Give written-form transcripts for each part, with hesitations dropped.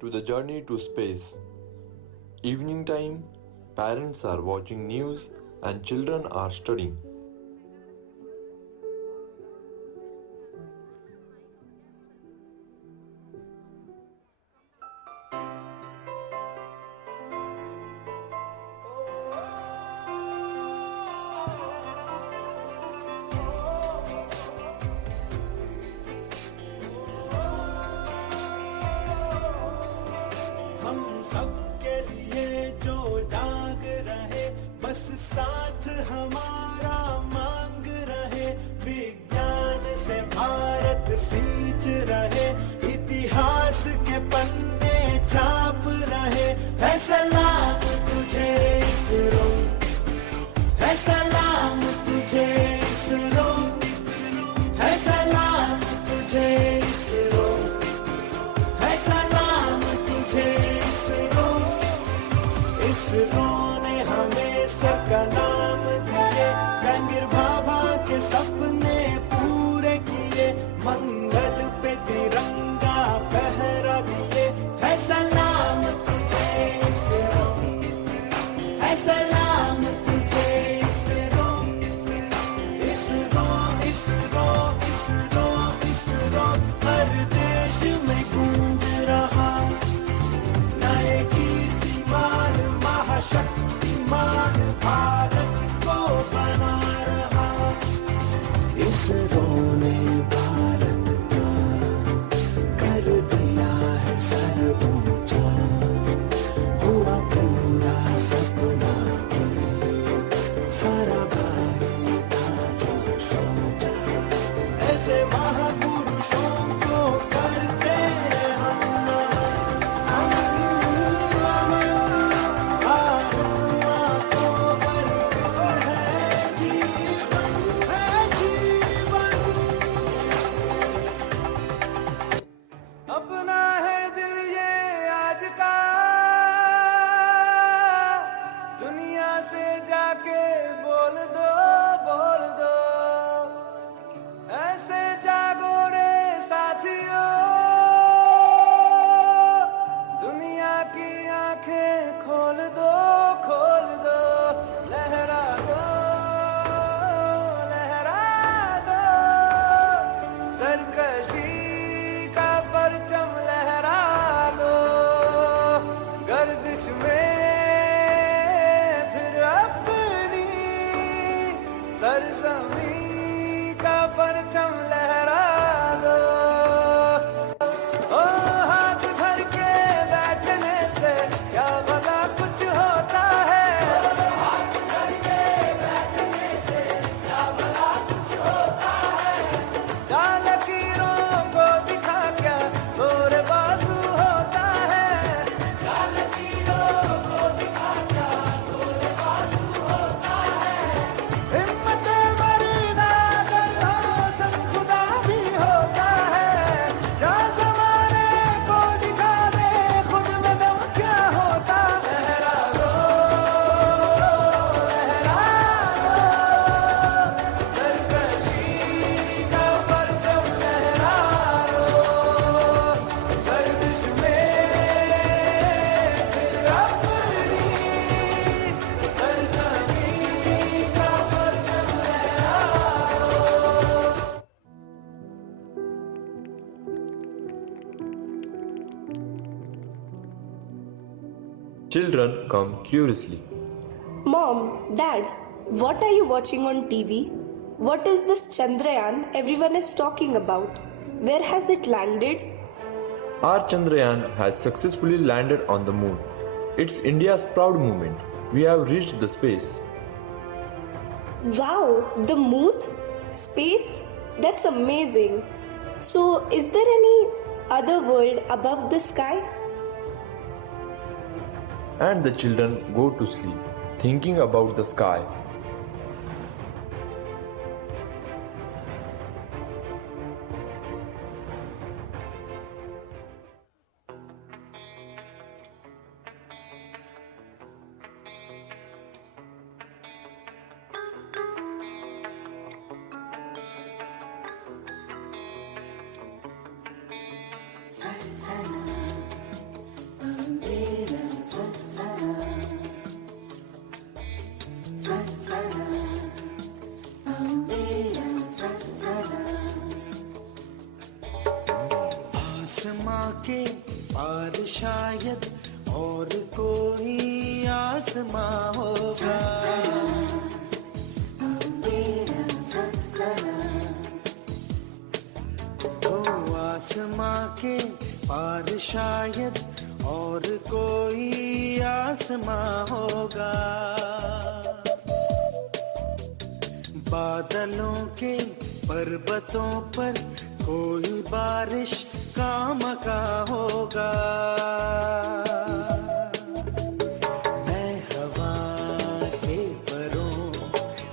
to the journey to space. Evening time, parents are watching news and children are studying. हम सबके लिए जो जाग रहे, बस साथ हमारा मांग रहे। विज्ञान से भारत सींच रहे, इतिहास के पन्ने छाप रहे। है सलाम तुझे इसरो, है सलाम तुझे इसरो, है सलाम तुझे इसरो, है सलाम तुझे इसरो। इसरो ने हमें सबका नाम दिए, जहांगीर भाभा के सपने पूरे किए। मंगल पे तिरंगा फहरा दिए। है सलाम तुझे इसरो, है सलाम तुझे इसरो। इसरो इसरो इसरो इसरो हर देश में गूंज रहा। नए कीर्तिमान महाशक्तिमान भारत को बना रहा। इसरो ने भारत का कर दिया है सर ऊंचा। हुआ पूरा सपना सारा भारत था जो सोचा। ऐसे महापुरुषों को करते हम अपना है दिल ये आज का, दुनिया से जाके बोल दो, बोल दो। ऐसे जागो रे साथियों, दुनिया की आंखें खोल दो, खोल दो। लहरा दो, लहरा दो, सरकशी का परचम लहरा दो। गर्दिश में फिर अपनी सरजमी का परचम लहरा दो। ओ हाथ धर के बैठने से क्या भला कुछ होता है। हाथ धर के बैठने से क्या भला कुछ होता है। जा लकीरों को दिखा क्या जोर बाजू होता है। जा लकीरों को दिखा क्या जोर बाजू होता है। हिम्मत मरना कर हौसला खुदा भी होता है। जा ज़माने को दिखा दे खुद में दम क्या होता है। लहरा दो, लहरा दो, सरकशी का परचम लहरा दो। गर्दिश में फिर अपनी सरजमी का परचम लहरा दो। Children come curiously. Mom, Dad, what are you watching on TV? What is this Chandrayaan everyone is talking about? Where has it landed? Our Chandrayaan has successfully landed on the moon. It's India's proud moment. We have reached the space. Wow, the moon? Space? That's amazing. So, is there any other world above the sky? And the children go to sleep, thinking about the sky. के पार शायद और कोई आसमां होगा। ओ आसमां के पार शायद और कोई आसमां होगा। बादलों के पर्वतों पर कोई बारिश का मका होगा। मैं हवा के परों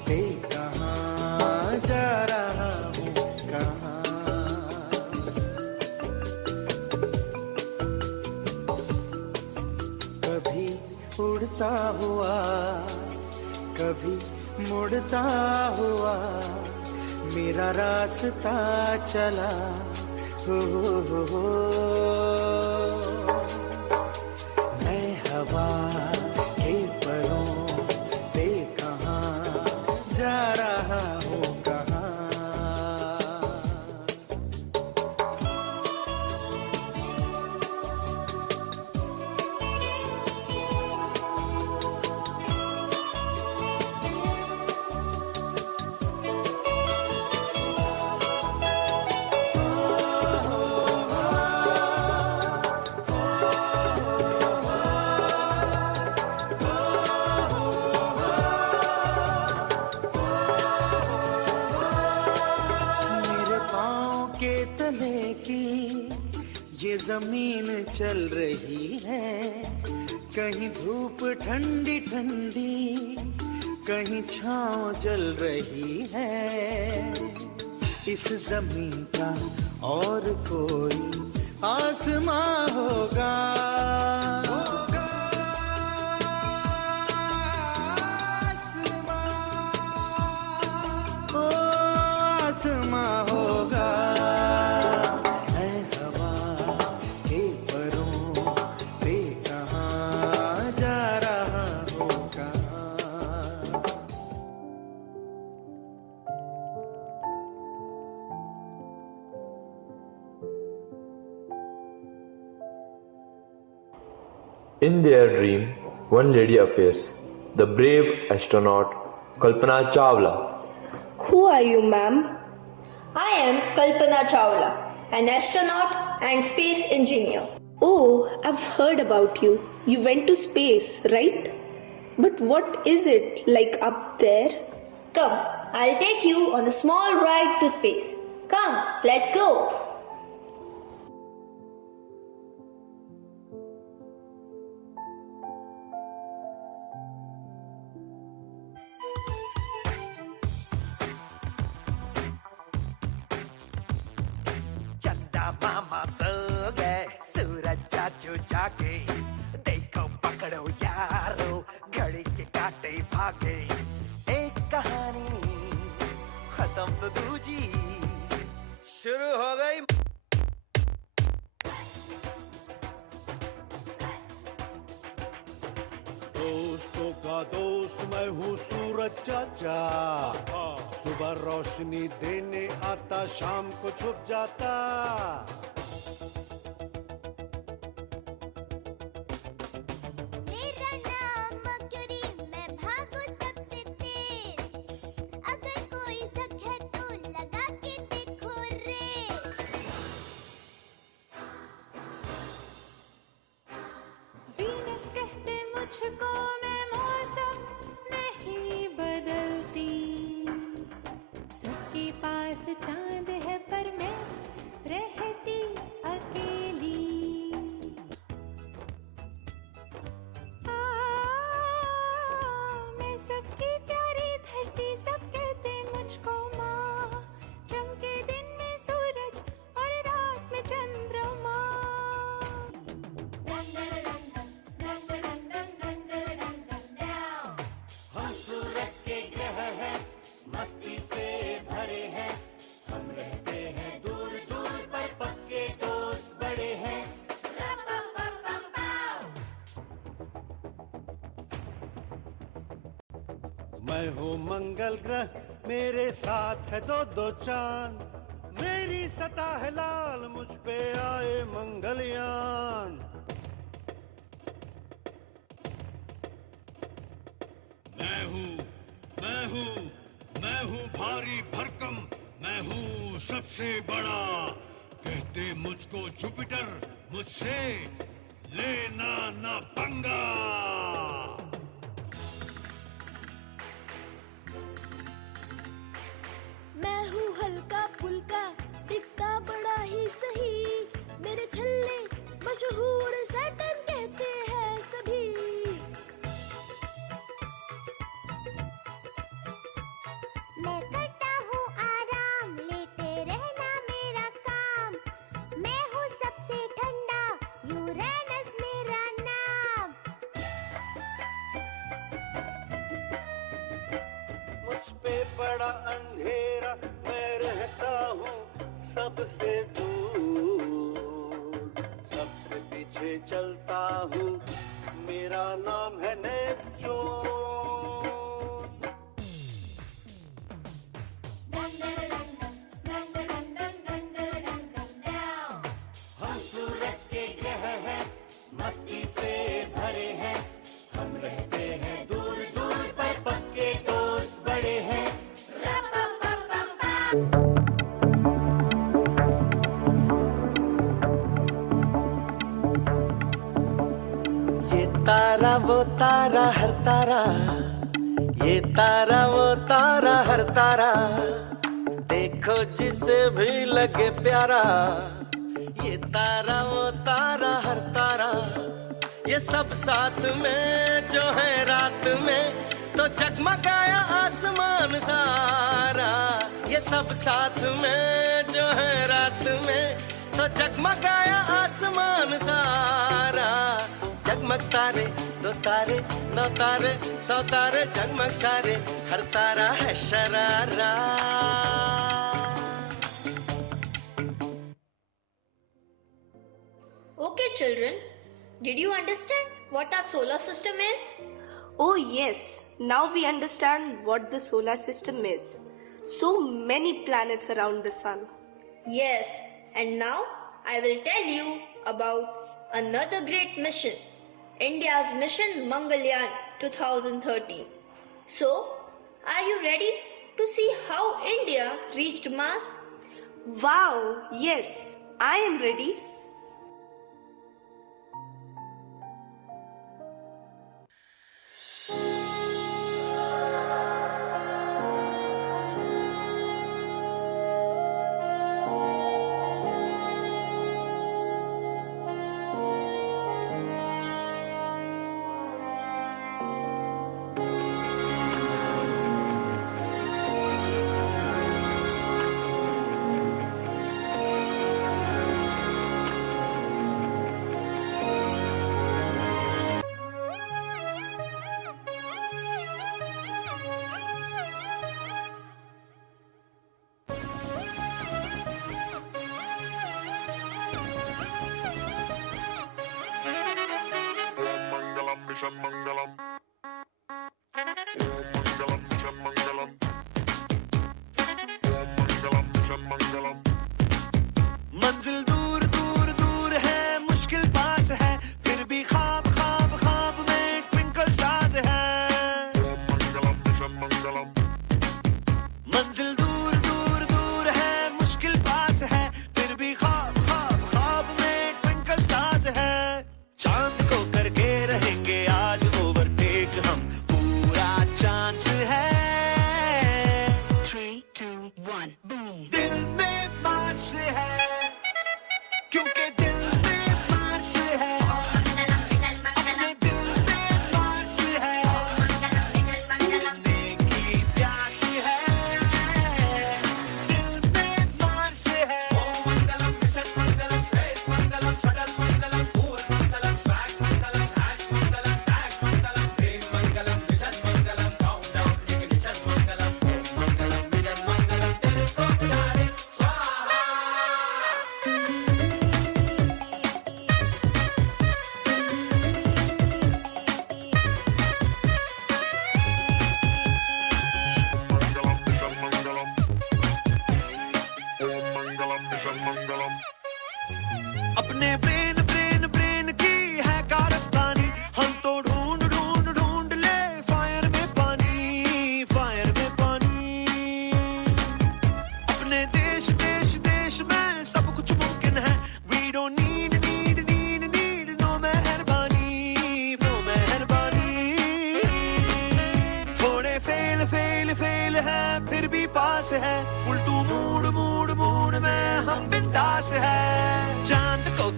पे कहाँ जा रहा हूँ, कहाँ। कभी उड़ता हुआ, कभी मुड़ता हुआ मेरा रास्ता चला। हो मैं हवा के परों पे कहाँ जा रहा हूँ, कहाँ। ये जमीन चल रही है, कहीं धूप ठंडी ठंडी, कहीं छाँव जल रही है। इस जमीन का और कोई आसमां होगा। आसमां होगा। In their dream, one lady appears, the brave astronaut Kalpana Chawla. Who are you, ma'am? I am Kalpana Chawla, an astronaut and space engineer. Oh, I've heard about you. You went to space, right? But what is it like up there? Come, I'll take you on a small ride to space. Come, let's go. मामा सो गए, सूरज चाचू जागे, देखो पकड़ो यारो, घड़ी के कांटे भागे। एक कहानी खत्म तो दूजी शुरू हो गई। दोस्तों का दोस्त मैं हूँ सूरज चाचा, सुबह रोशनी देने आता, शाम को छुप जाता। मेरा नाम मर्क्यूरी, मैं भागू सबसे तेज, अगर कोई शक है तो लगा के देखो रेस। वीनस कहते मुझको मैं मौसम नहीं बदलती, सबके पास चांद है पर मैं रहती अकेली। मैं सबकी प्यारी धरती, सब कहते मुझको माँ, चमके दिन में सूरज और रात में चंद्रमा। हम सूरज के ग्रह हैं, मस्ती से भरे हैं, हम रहते हैं दूर दूर पर पक्के दोस्त बड़े हैं। मैं हूँ मंगल ग्रह, मेरे साथ है दो दो चांद, मेरी सतह है लाल, मुझ पे आए मंगलयान। मैं हूँ भारी भरकम, मैं हूँ सबसे बड़ा। कहते मुझको जुपिटर, मुझसे लेना ना पंगा। मैं हूँ हल्का फुल्का, दिखता बड़ा ही सही। मेरे छल्ले मशहूर सैटर्न कहते हैं सभी। मैं करता हूँ आराम, लेटे रहना मेरा काम। मैं हूँ सबसे ठंडा, यूरेनस मेरा नाम। मुझ पे बड़ा अंधेरा, मैं रहता हूँ सबसे दूर। सबसे पीछे चलता हूँ, मेरा नाम है नेपच्यून। हम सूरज के ग्रह हैं, मस्ती से भरे हैं। हम रहते हैं दूर दूर पर, पक्के दोस्त बड़े हैं। ये तारा वो तारा हर तारा, ये तारा वो तारा हर तारा। देखो जिसे भी लगे प्यारा, ये तारा वो तारा हर तारा। ये सब साथ में जो है रात में, तो जगमगाया आसमान सारा। ये सब साथ में जो है रात में, तो जगमगाया आसमान सारा। जगमग तारे, दो तारे, नौ तारे, 100 तारे, जगमग सारे, हर तारा है sharara. Okay, children, did you understand what our solar system is? Oh, yes, now we understand what the solar system is. So many planets around the sun. Yes, and now I will tell you about another great mission, India's Mission Mangalyaan 2013. So, are you ready to see how India reached Mars? Wow, yes, I am ready. Mission Mangalam. Om Mangalam, Mission Mangalam. Om Mangalam, Mission Mangalam. मंजिल दूर दूर दूर है, मुश्किल पास है, फिर भी ख्वाब ख्वाब ख्वाब में ट्विंकल स्टार्स है। Om Mangalam, Mission Mangalam. मंजिल दूर दूर दूर है, मुश्किल पास है, फिर भी ख्वाब ख्वाब ख्वाब में ट्विंकल स्टार्स है। चांद को करके रहेंगे आज ओवरटेक।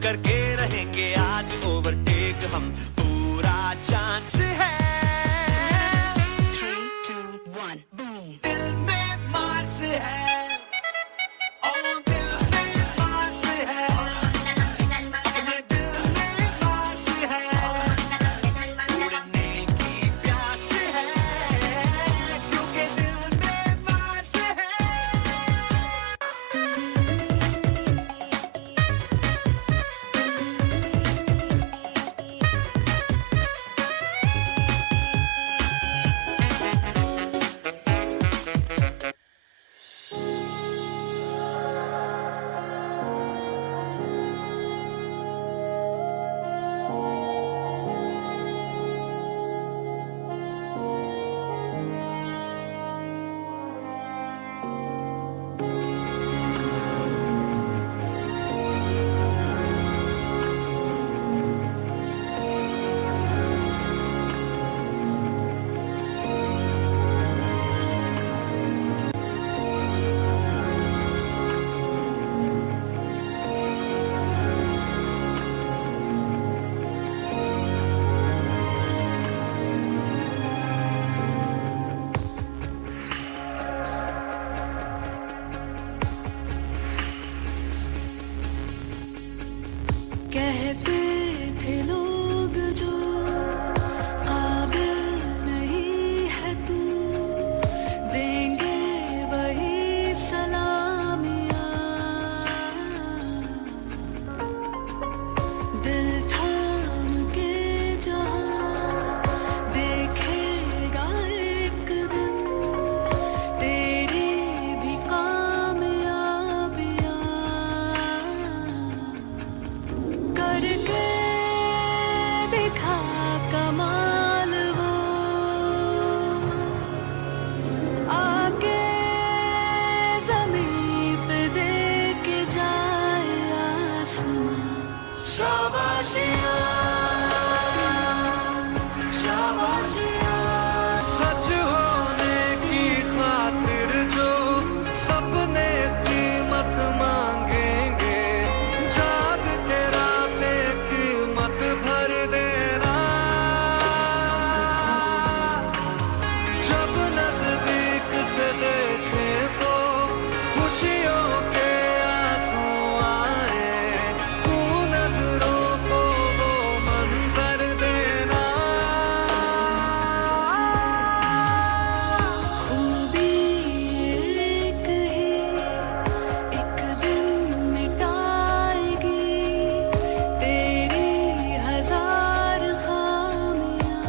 करके रहेंगे आज ओवरटेक हम, पूरा चांस है। 3, 2, 1, boom. दिल में मार्स है, ओ दिल में मार्स है, अपने दिल में मार्स है, उड़ने की प्यास है, क्योंकि दिल में मार्स है। कहते थे लोग जो काबिल नहीं है तू, देंगे वही सलामियाँ। दिल थाम के जहाँ देखेगा एक दिन तेरी भी कामयाबियाँ। करके दिखा कमाल वो, आके ज़मीं पे दे के जाए आसमां। शाबाशियाँ, शाबाशियाँ। सच होने की खातिर जो सपने कीमत मांगेंगे, जाग के रातें कीमत भर देना। जब नजदीक से देखें तो खुशियों के आंसू आए, तू नजरों को वो मंजर देना। खूबी एक ही एक दिन मिटाएगी तेरी हजार खामियाँ।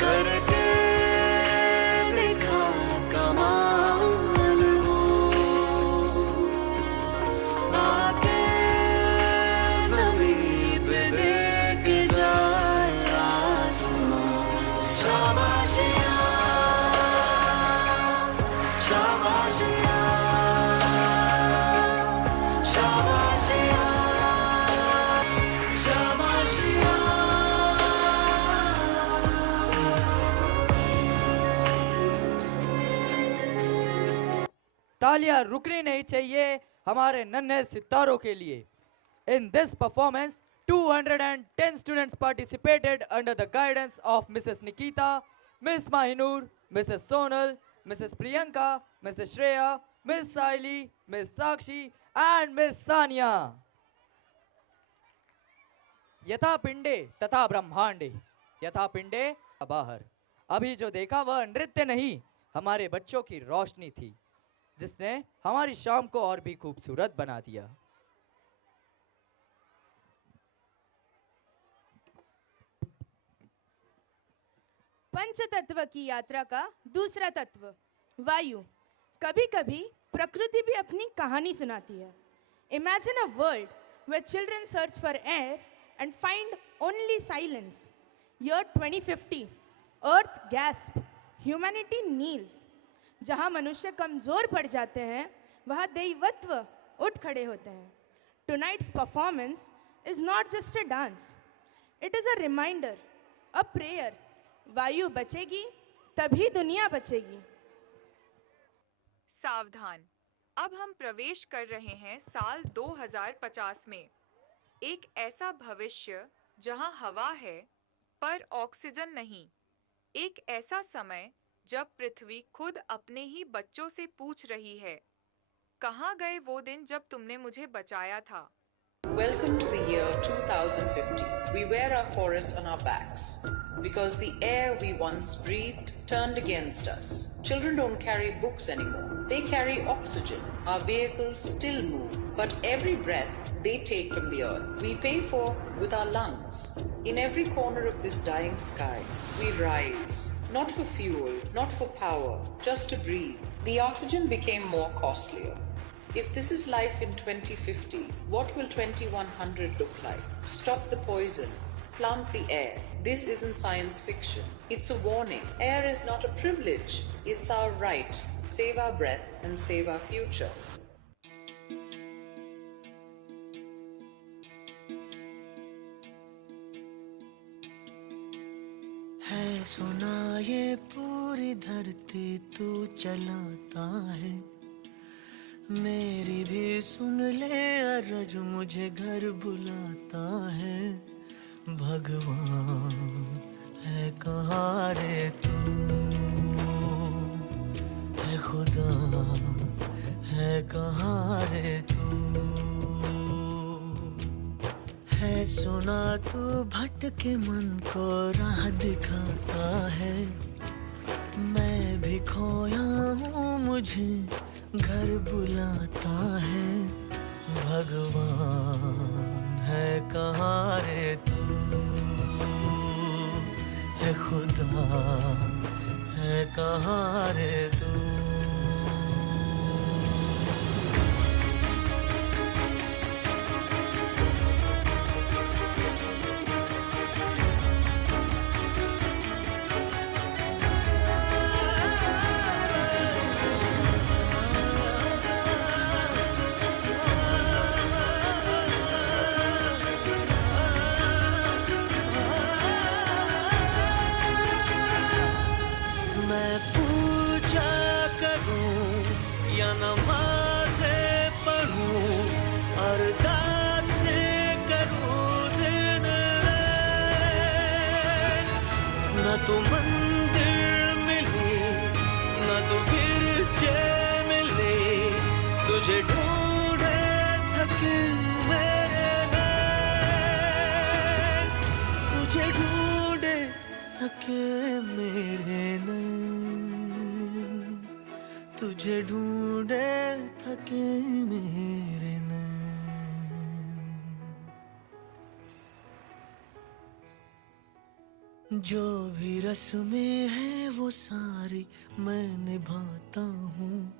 करके दिखा कमाल वो, आके ज़मीं पे दे के जाए आसमां। शाबाशियाँ, शाबाशियाँ, शाबाशियाँ, शाबाशियाँ। तालियां रुकनी नहीं चाहिए हमारे नन्हे सितारों के लिए। In this performance, 210 students participated under the guidance of Mrs. Nikita, Miss Mahinur, Mrs. Sonal, Mrs. Priyanka, Mrs. Shreya, Miss Saili, Miss Sakshi, and Miss Sania. यथा पिंडे तथा ब्रह्मांडे, यथा पिंडे बाहर। अभी जो देखा वह नृत्य नहीं, हमारे बच्चों की रोशनी थी, जिसने हमारी शाम को और भी खूबसूरत बना दिया। पंच तत्व की यात्रा का दूसरा तत्व वायु। कभी कभी प्रकृति भी अपनी कहानी सुनाती है। Imagine a world where children search for air and find only silence. Year 2050, earth gasp, humanity kneels. जहाँ मनुष्य कमजोर पड़ जाते हैं वहाँ दैवत्व उठ खड़े होते हैं। Tonight's performance is not just a dance, it is a reminder, a prayer. वायु बचेगी तभी दुनिया बचेगी। सावधान, अब हम प्रवेश कर रहे हैं साल 2050 में, एक ऐसा भविष्य जहां हवा है पर ऑक्सीजन नहीं, एक ऐसा समय जब पृथ्वी खुद अपने ही बच्चों से पूछ रही है, कहाँ गए वो दिन जब तुमने मुझे बचाया था? Welcome to the year 2050. We wear our forests on our backs because the air we once breathed turned against us. Children don't carry books anymore. They carry oxygen. Our vehicles still move, but every breath they take from the earth, we pay for with our lungs. In every corner of this dying sky, we rise. Not for fuel, not for power, just to breathe. The oxygen became more costlier. If this is life in 2050, what will 2100 look like? Stop the poison. Plant the air. This isn't science fiction. It's a warning. Air is not a privilege. It's our right. Save our breath and save our future. है सुना ये पूरी धरती तू चलाता है, मेरी भी सुन ले अरज मुझे घर बुलाता है। भगवान है कहाँ रे तू, है खुदा है कहाँ रे तू, है सुना तू भटके मन को राह दिखाता है। मैं भी खोया हूँ मुझे घर बुलाता है। भगवान है कहाँ रे तू, है खुदा है कहाँ रे तू। मैं पूजा करूं या नमाज़ें पढ़ूं, अरदासें करूं दिन रात, न तो मंदिर मिले न तो गिरजे मिले, तुझे ढूंढे थके मेरे नैन, तुझे ढूंढे थके मेरे नैन, तुझे ढूंढे थके मेरे नैन। जो भी रस्में हैं वो सारी मैं निभाता हूँ,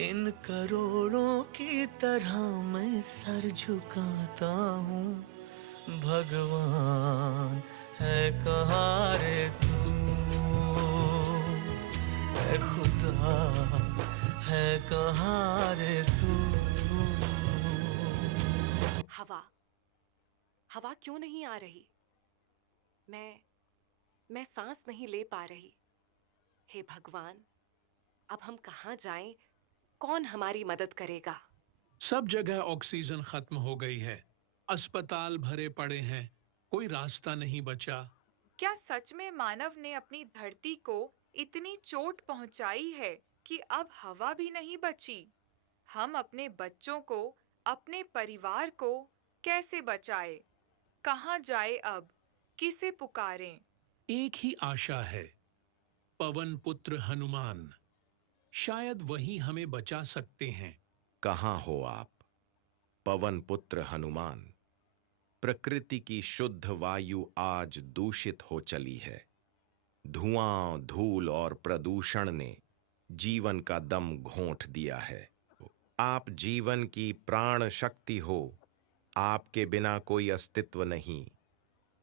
इन करोड़ों की तरह मैं सर झुकाता हूँ। भगवान है कहाँ रे तू, है खुदा है कहाँ रे तू। हवा क्यों नहीं आ रही? मैं सांस नहीं ले पा रही। हे भगवान, अब हम कहाँ जाएं? कौन हमारी मदद करेगा? सब जगह ऑक्सीजन खत्म हो गई है, अस्पताल भरे पड़े हैं, कोई रास्ता नहीं बचा। क्या सच में मानव ने अपनी धरती को इतनी चोट पहुंचाई है कि अब हवा भी नहीं बची? हम अपने बच्चों को, अपने परिवार को कैसे बचाए? कहाँ जाए अब? किसे पुकारें? एक ही आशा है, पवन पुत्र हनुमान। शायद वही हमें बचा सकते हैं। कहाँ हो आप, पवन पुत्र हनुमान? प्रकृति की शुद्ध वायु आज दूषित हो चली है। धुआं, धूल और प्रदूषण ने जीवन का दम घोंट दिया है। आप जीवन की प्राण शक्ति हो, आपके बिना कोई अस्तित्व नहीं।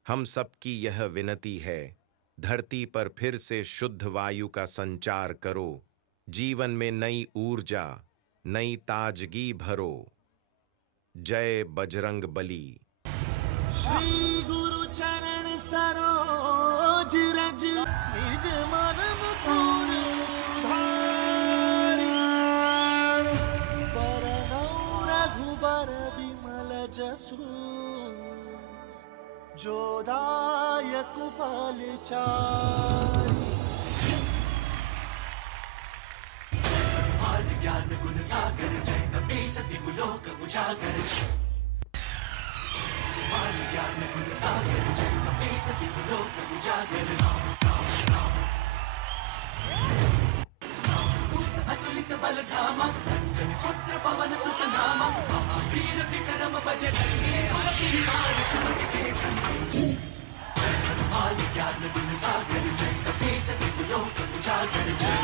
हम सबकी यह विनती है, धरती पर फिर से शुद्ध वायु का संचार करो, जीवन में नई ऊर्जा, नई ताजगी भरो। जय बजरंग बली। श्री गुरु चरण सरोज रज, निज मन मुकुर सुधारि। जोदायक पालचारी ज्ञान गुण सागर जय कपी सति गुलोक उजागर ज्ञान गुण सागर जय कपी सति गुलोक उजागर अतुलित बल धामा अंजन पुत्र पवन सुत नामा महावीर विक्रम बजरंगी सुमति के संगी ज्ञान गुण सागर जय कपी सति गुलोक उजागर जय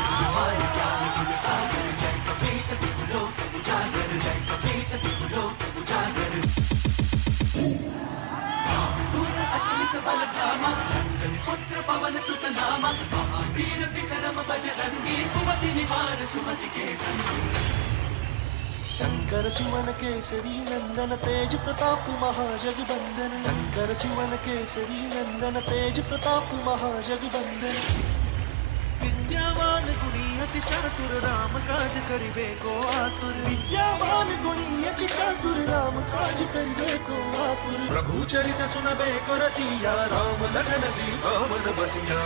ज्ञान गुण सागर जय कपी सति गुलोक उजागर जय कपी सति गुलोक उजागर अतुलित बल धामा अंजन पुत्र पवन सुत नामा महावीर विक्रम बजरंगी कुमति निवार सुमति के संगी शंकर सुमन केसरी नंदन तेज प्रताप महाजगबंदन शंकर सुमन केसरी नंदन तेज प्रताप महाजगबंदन विद्यावान गुणी अति चातुर राम काज करिबे को आतुर विद्यावान गुणी अति चातुर राम काज करिबे को आतुर प्रभु चरित सुनबे को रसिया राम लखन सीता मन बसिया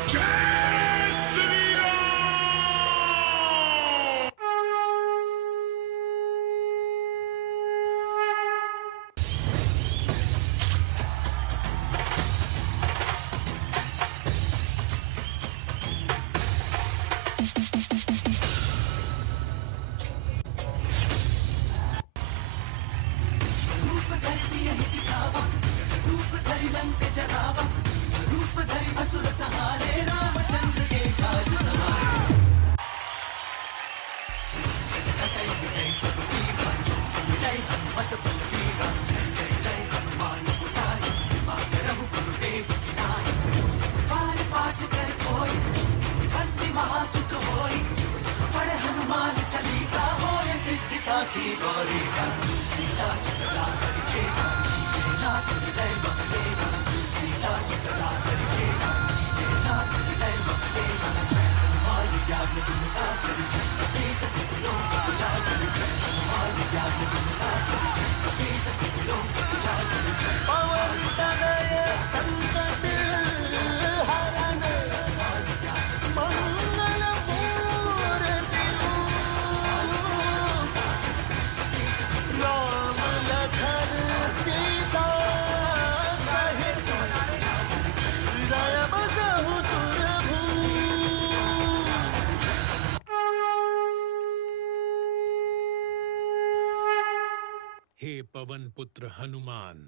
पवन पुत्र हनुमान,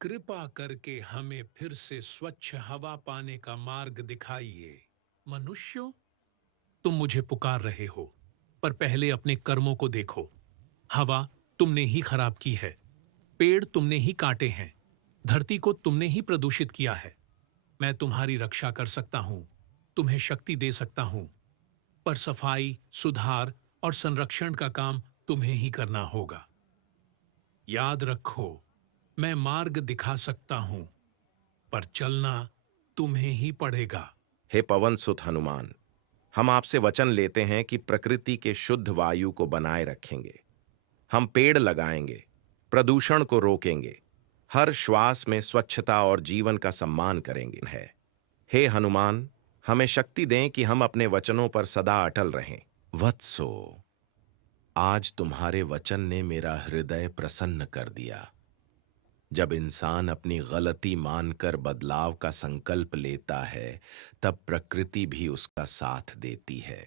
कृपा करके हमें फिर से स्वच्छ हवा पाने का मार्ग दिखाइए। मनुष्यों, तुम मुझे पुकार रहे हो, पर पहले अपने कर्मों को देखो। हवा तुमने ही खराब की है, पेड़ तुमने ही काटे हैं, धरती को तुमने ही प्रदूषित किया है। मैं तुम्हारी रक्षा कर सकता हूं, तुम्हें शक्ति दे सकता हूं, पर सफाई, सुधार और संरक्षण का काम तुम्हें ही करना होगा। याद रखो, मैं मार्ग दिखा सकता हूं, पर चलना तुम्हें ही पड़ेगा। हे पवन सुत हनुमान, हम आपसे वचन लेते हैं कि प्रकृति के शुद्ध वायु को बनाए रखेंगे। हम पेड़ लगाएंगे, प्रदूषण को रोकेंगे, हर श्वास में स्वच्छता और जीवन का सम्मान करेंगे। हे हनुमान, हमें शक्ति दें कि हम अपने वचनों पर सदा अटल रहें। वत्सो, आज तुम्हारे वचन ने मेरा हृदय प्रसन्न कर दिया। जब इंसान अपनी गलती मानकर बदलाव का संकल्प लेता है, तब प्रकृति भी उसका साथ देती है।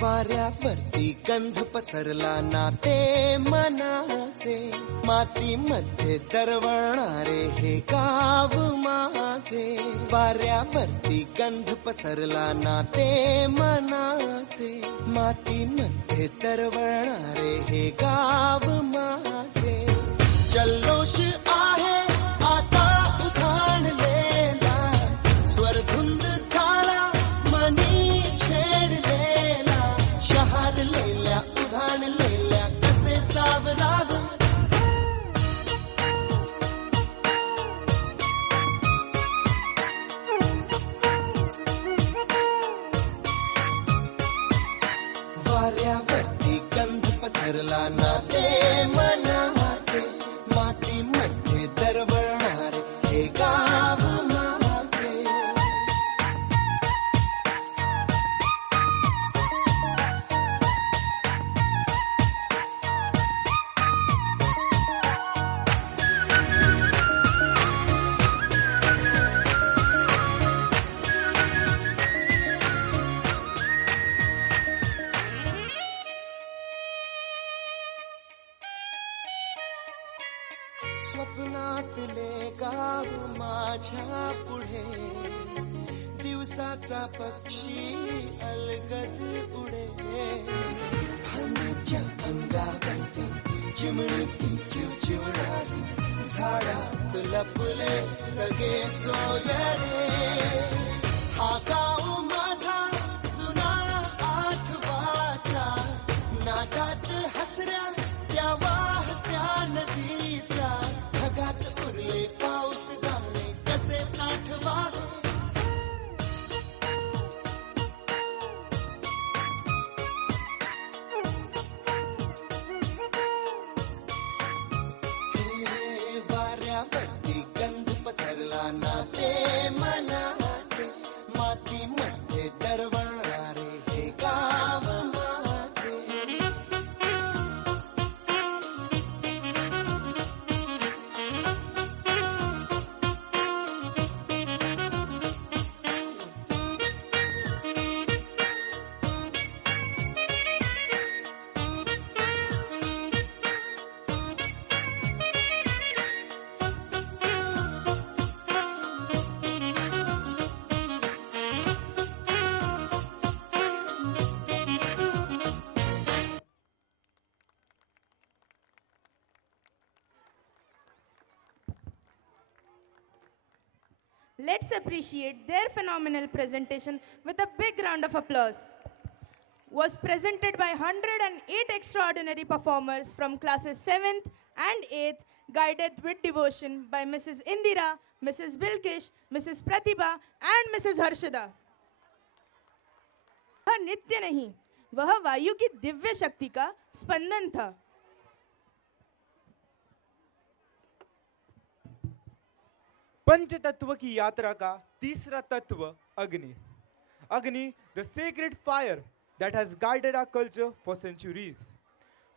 वाऱ्यावरती गंध पसरला नाते मनाचे, मातीमध्ये दरवळणारे हे गाव माझे. वाऱ्यावरती गंध पसरला नाते मनाचे, मातीमध्ये दरवळणारे हे गाव माझे. जल्लोष आहे आता उधाणलेला, स्वरधुंद झाला मनी छेडलेला. शहारलेल्या उधाणलेल्या कसे सावराव. वाऱ्यावरती गंध पसरला नाते मनाचे, मातीमध्ये दरवळणारे हे गाव माझे. स्वप्नातले गाव माझ्या पुढे, दिवसाचा पक्षी अलगद उडे. फांदीच्या अंगावरती चिमणीची चिवचिवणारी, झाडात लपले सगळे सोयरे. हा गाव माझा जुना आठवाचा, नादात हसऱ्या त्या वाहत्या नदीचा. ढगात उरले पाऊस गाणे कसे साठवावे. हे वाऱ्यावरती गंध पसरला नाते मनाचे, मातीमध्ये दरवळणारे हे गाव माझे. Let's appreciate their phenomenal presentation with a big round of applause. Was presented by 108 extraordinary performers from classes 7th and 8th, guided with devotion by Mrs. Indira, Mrs. Bilkish, Mrs. Pratibha and Mrs. Harshada. वह नित्य नहीं, वह वायु की दिव्य शक्ति का स्पंदन था. पंचतत्व की यात्रा का तीसरा तत्व अग्नि. Agni, the sacred fire that has guided our culture for centuries.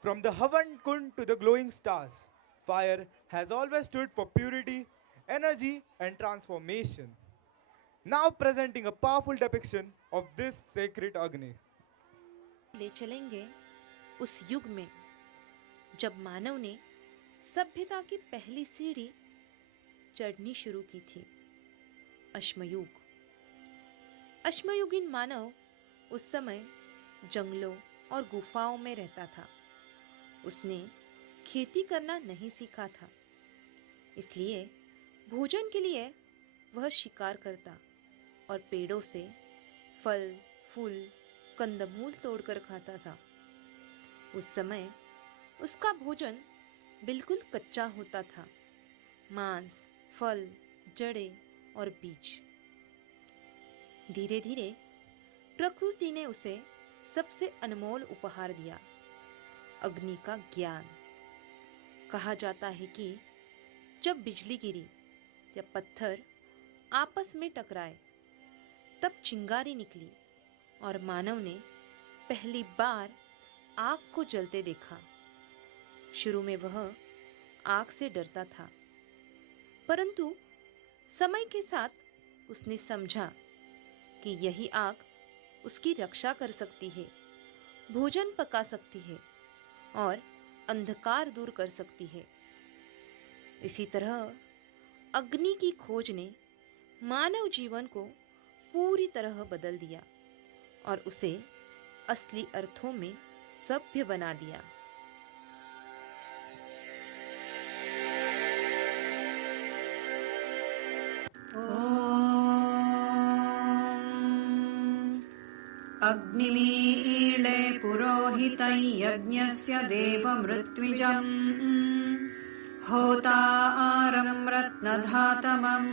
From the Havan Kund to the glowing stars, fire has always stood for purity, energy, and transformation. Now presenting a powerful depiction of this sacred Agni. ले चलेंगे उस युग में जब मानव ने सभ्यता की पहली सीढ़ी चढ़नी शुरू की थी. अश्मयुग. अश्मयुगीन मानव उस समय जंगलों और गुफाओं में रहता था. उसने खेती करना नहीं सीखा था, इसलिए भोजन के लिए वह शिकार करता और पेड़ों से फल, फूल, कंदमूल तोड़कर खाता था. उस समय उसका भोजन बिल्कुल कच्चा होता था. मांस, फल, जड़ें और बीज. धीरे धीरे प्रकृति ने उसे सबसे अनमोल उपहार दिया, अग्नि का ज्ञान. कहा जाता है कि जब बिजली गिरी या पत्थर आपस में टकराए तब चिंगारी निकली और मानव ने पहली बार आग को जलते देखा. शुरू में वह आग से डरता था, परंतु समय के साथ उसने समझा कि यही आग उसकी रक्षा कर सकती है भोजन पका सकती है और अंधकार दूर कर सकती है। इसी तरह अग्नि की खोज ने मानव जीवन को पूरी तरह बदल दिया और उसे असली अर्थों में सभ्य बना दिया। अग्निमीळे पुरोहितं यज्ञस्य देवमृत्विजम् होतारं रत्नधातमम्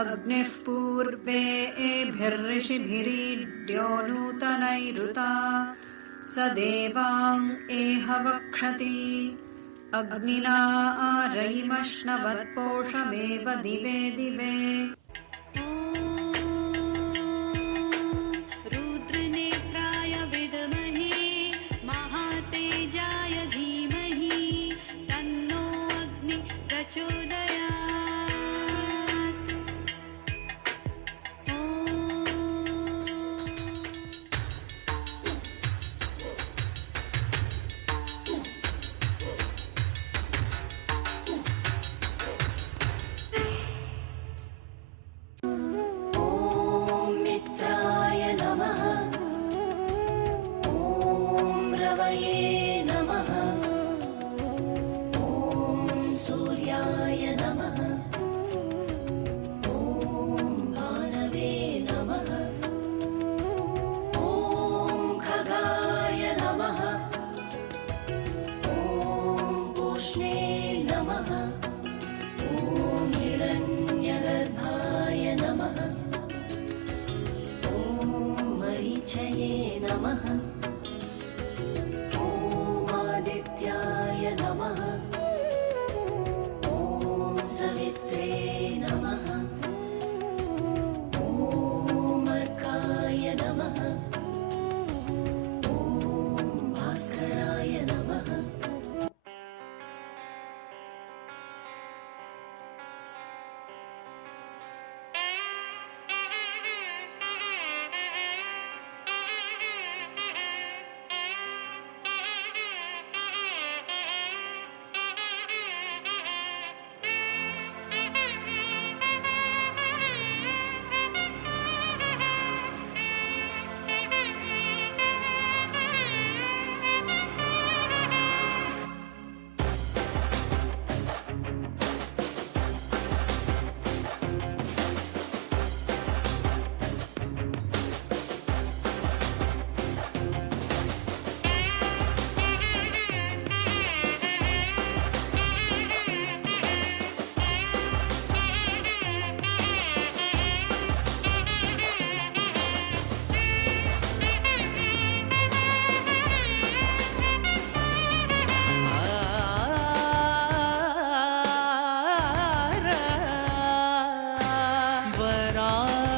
अग्निः पूर्वेभिर्ऋषिभिरीड्यो नूतनैरुता स देवां एह वक्षति अग्निना आरयिमश्नवत्पोषमेव दिवे दिवे रुद्रनेत्राय विद्महे महातेजाय धीमहि तन्नो अग्नि प्रचोदयात्। ॐ मित्राय नमः। ॐ रवये नमः। ॐ सूर्याय नमः। ॐ भानवे नमः। ॐ खगाय नमः। ॐ पूष्णे नमः। ॐ हिरण्यगर्भाय नमः। ॐ मरीचये नमः। ॐ आदित्याय नमः। ॐ सवित्रे नमः। ॐ अर्काय नमः। ॐ भास्कराय नमः।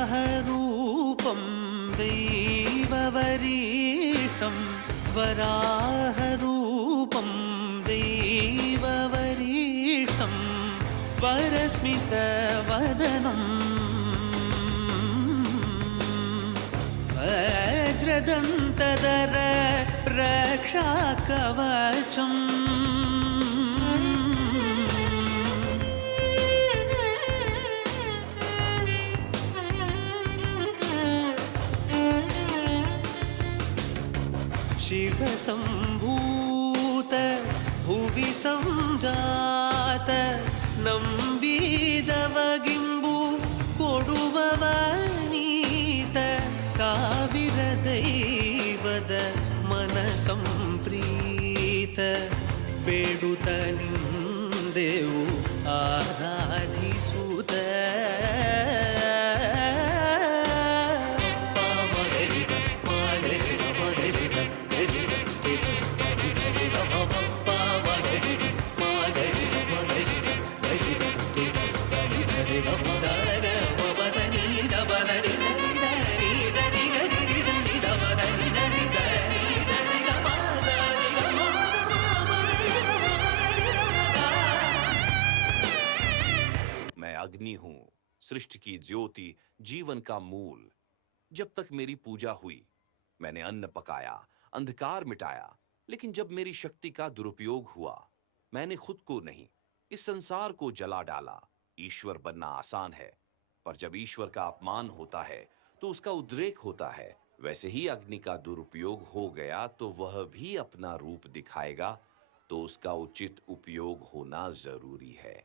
वराहरूपं दैववरीष्टं वराहरूपं दैववरीष्टं वरस्मितवदनं वज्रदन्तधर रक्षाकवचम् शिवसम्भूत भुवि संजात नम्बिदवगिम्बु कोडुववनीत ಸಾವಿರ ದೈವದ ಮನಸಂಪ್ರೀತ ಬೇಡುತ್ತ ನಿಂದೆವು ಆರಾಧಿಸುತ್ತ मैं अग्नि हूं, सृष्टि की ज्योति, जीवन का मूल। जब तक मेरी पूजा हुई, मैंने अन्न पकाया, अंधकार मिटाया। लेकिन जब मेरी शक्ति का दुरुपयोग हुआ, मैंने खुद को नहीं, इस संसार को जला डाला। ईश्वर बनना आसान है, पर जब ईश्वर का अपमान होता है तो उसका उद्रेक होता है। वैसे ही अग्नि का दुरुपयोग हो गया तो वह भी अपना रूप दिखाएगा, तो उसका उचित उपयोग होना जरूरी है।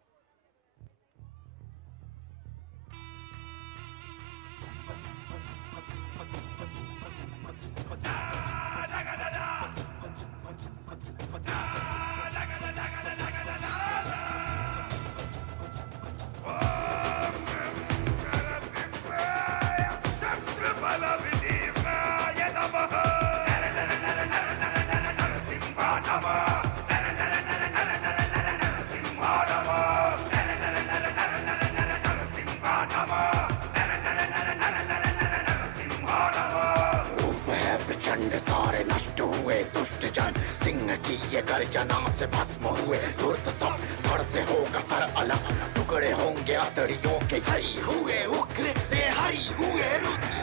सारे नष्ट हुए दुष्ट जन, सिंह की ये गर्जना से भस्म हुए धूर्त सब। धड़ से होगा सर अलग, टुकड़े होंगे आतड़ियों के। हरि हुए उग्र, हरि हुए रुद्र।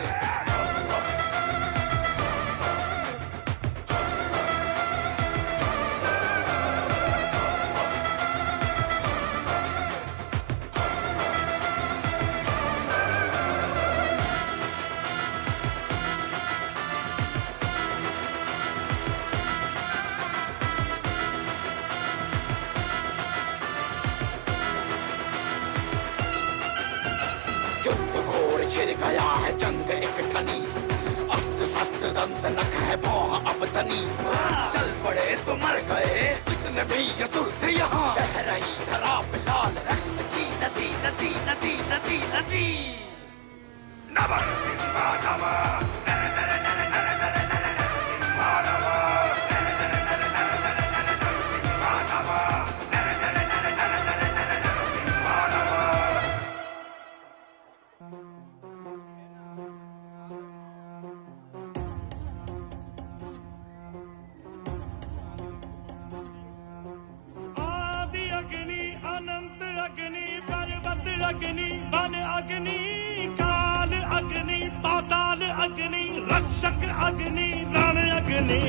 युद्ध घोर छिड़ गया है, जंग एक ठनी। अस्त्र शस्त्र दंत नख है भौह अब तनी। चल पड़े तो मर गए जितने भी असुर थे यहाँ। बह रही धरा पे लाल रक्त की नदी नदी नदी नदी नदी। नमः सिंहा नमः। अग्नि, वन अग्नि, काल अग्नि, पाताल अग्नि, रक्षक अग्नि, रण अग्नि।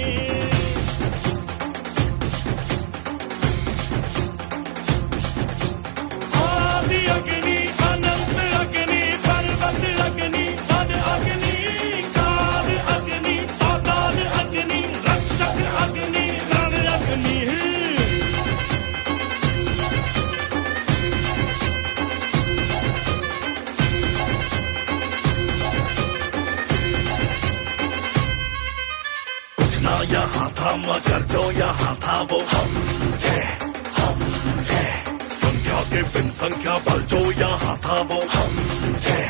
आदि अग्नि, अनंत अग्नि, पर्वत अग्नि, वन अग्नि, काल अग्नि, पाताल अग्नि, रक्षक अग्नि, रण अग्नि। यहाँ था मगर जो यहाँ था वो हम थे। संख्या के बिन संख्या बल जो यहाँ था वो हम थे।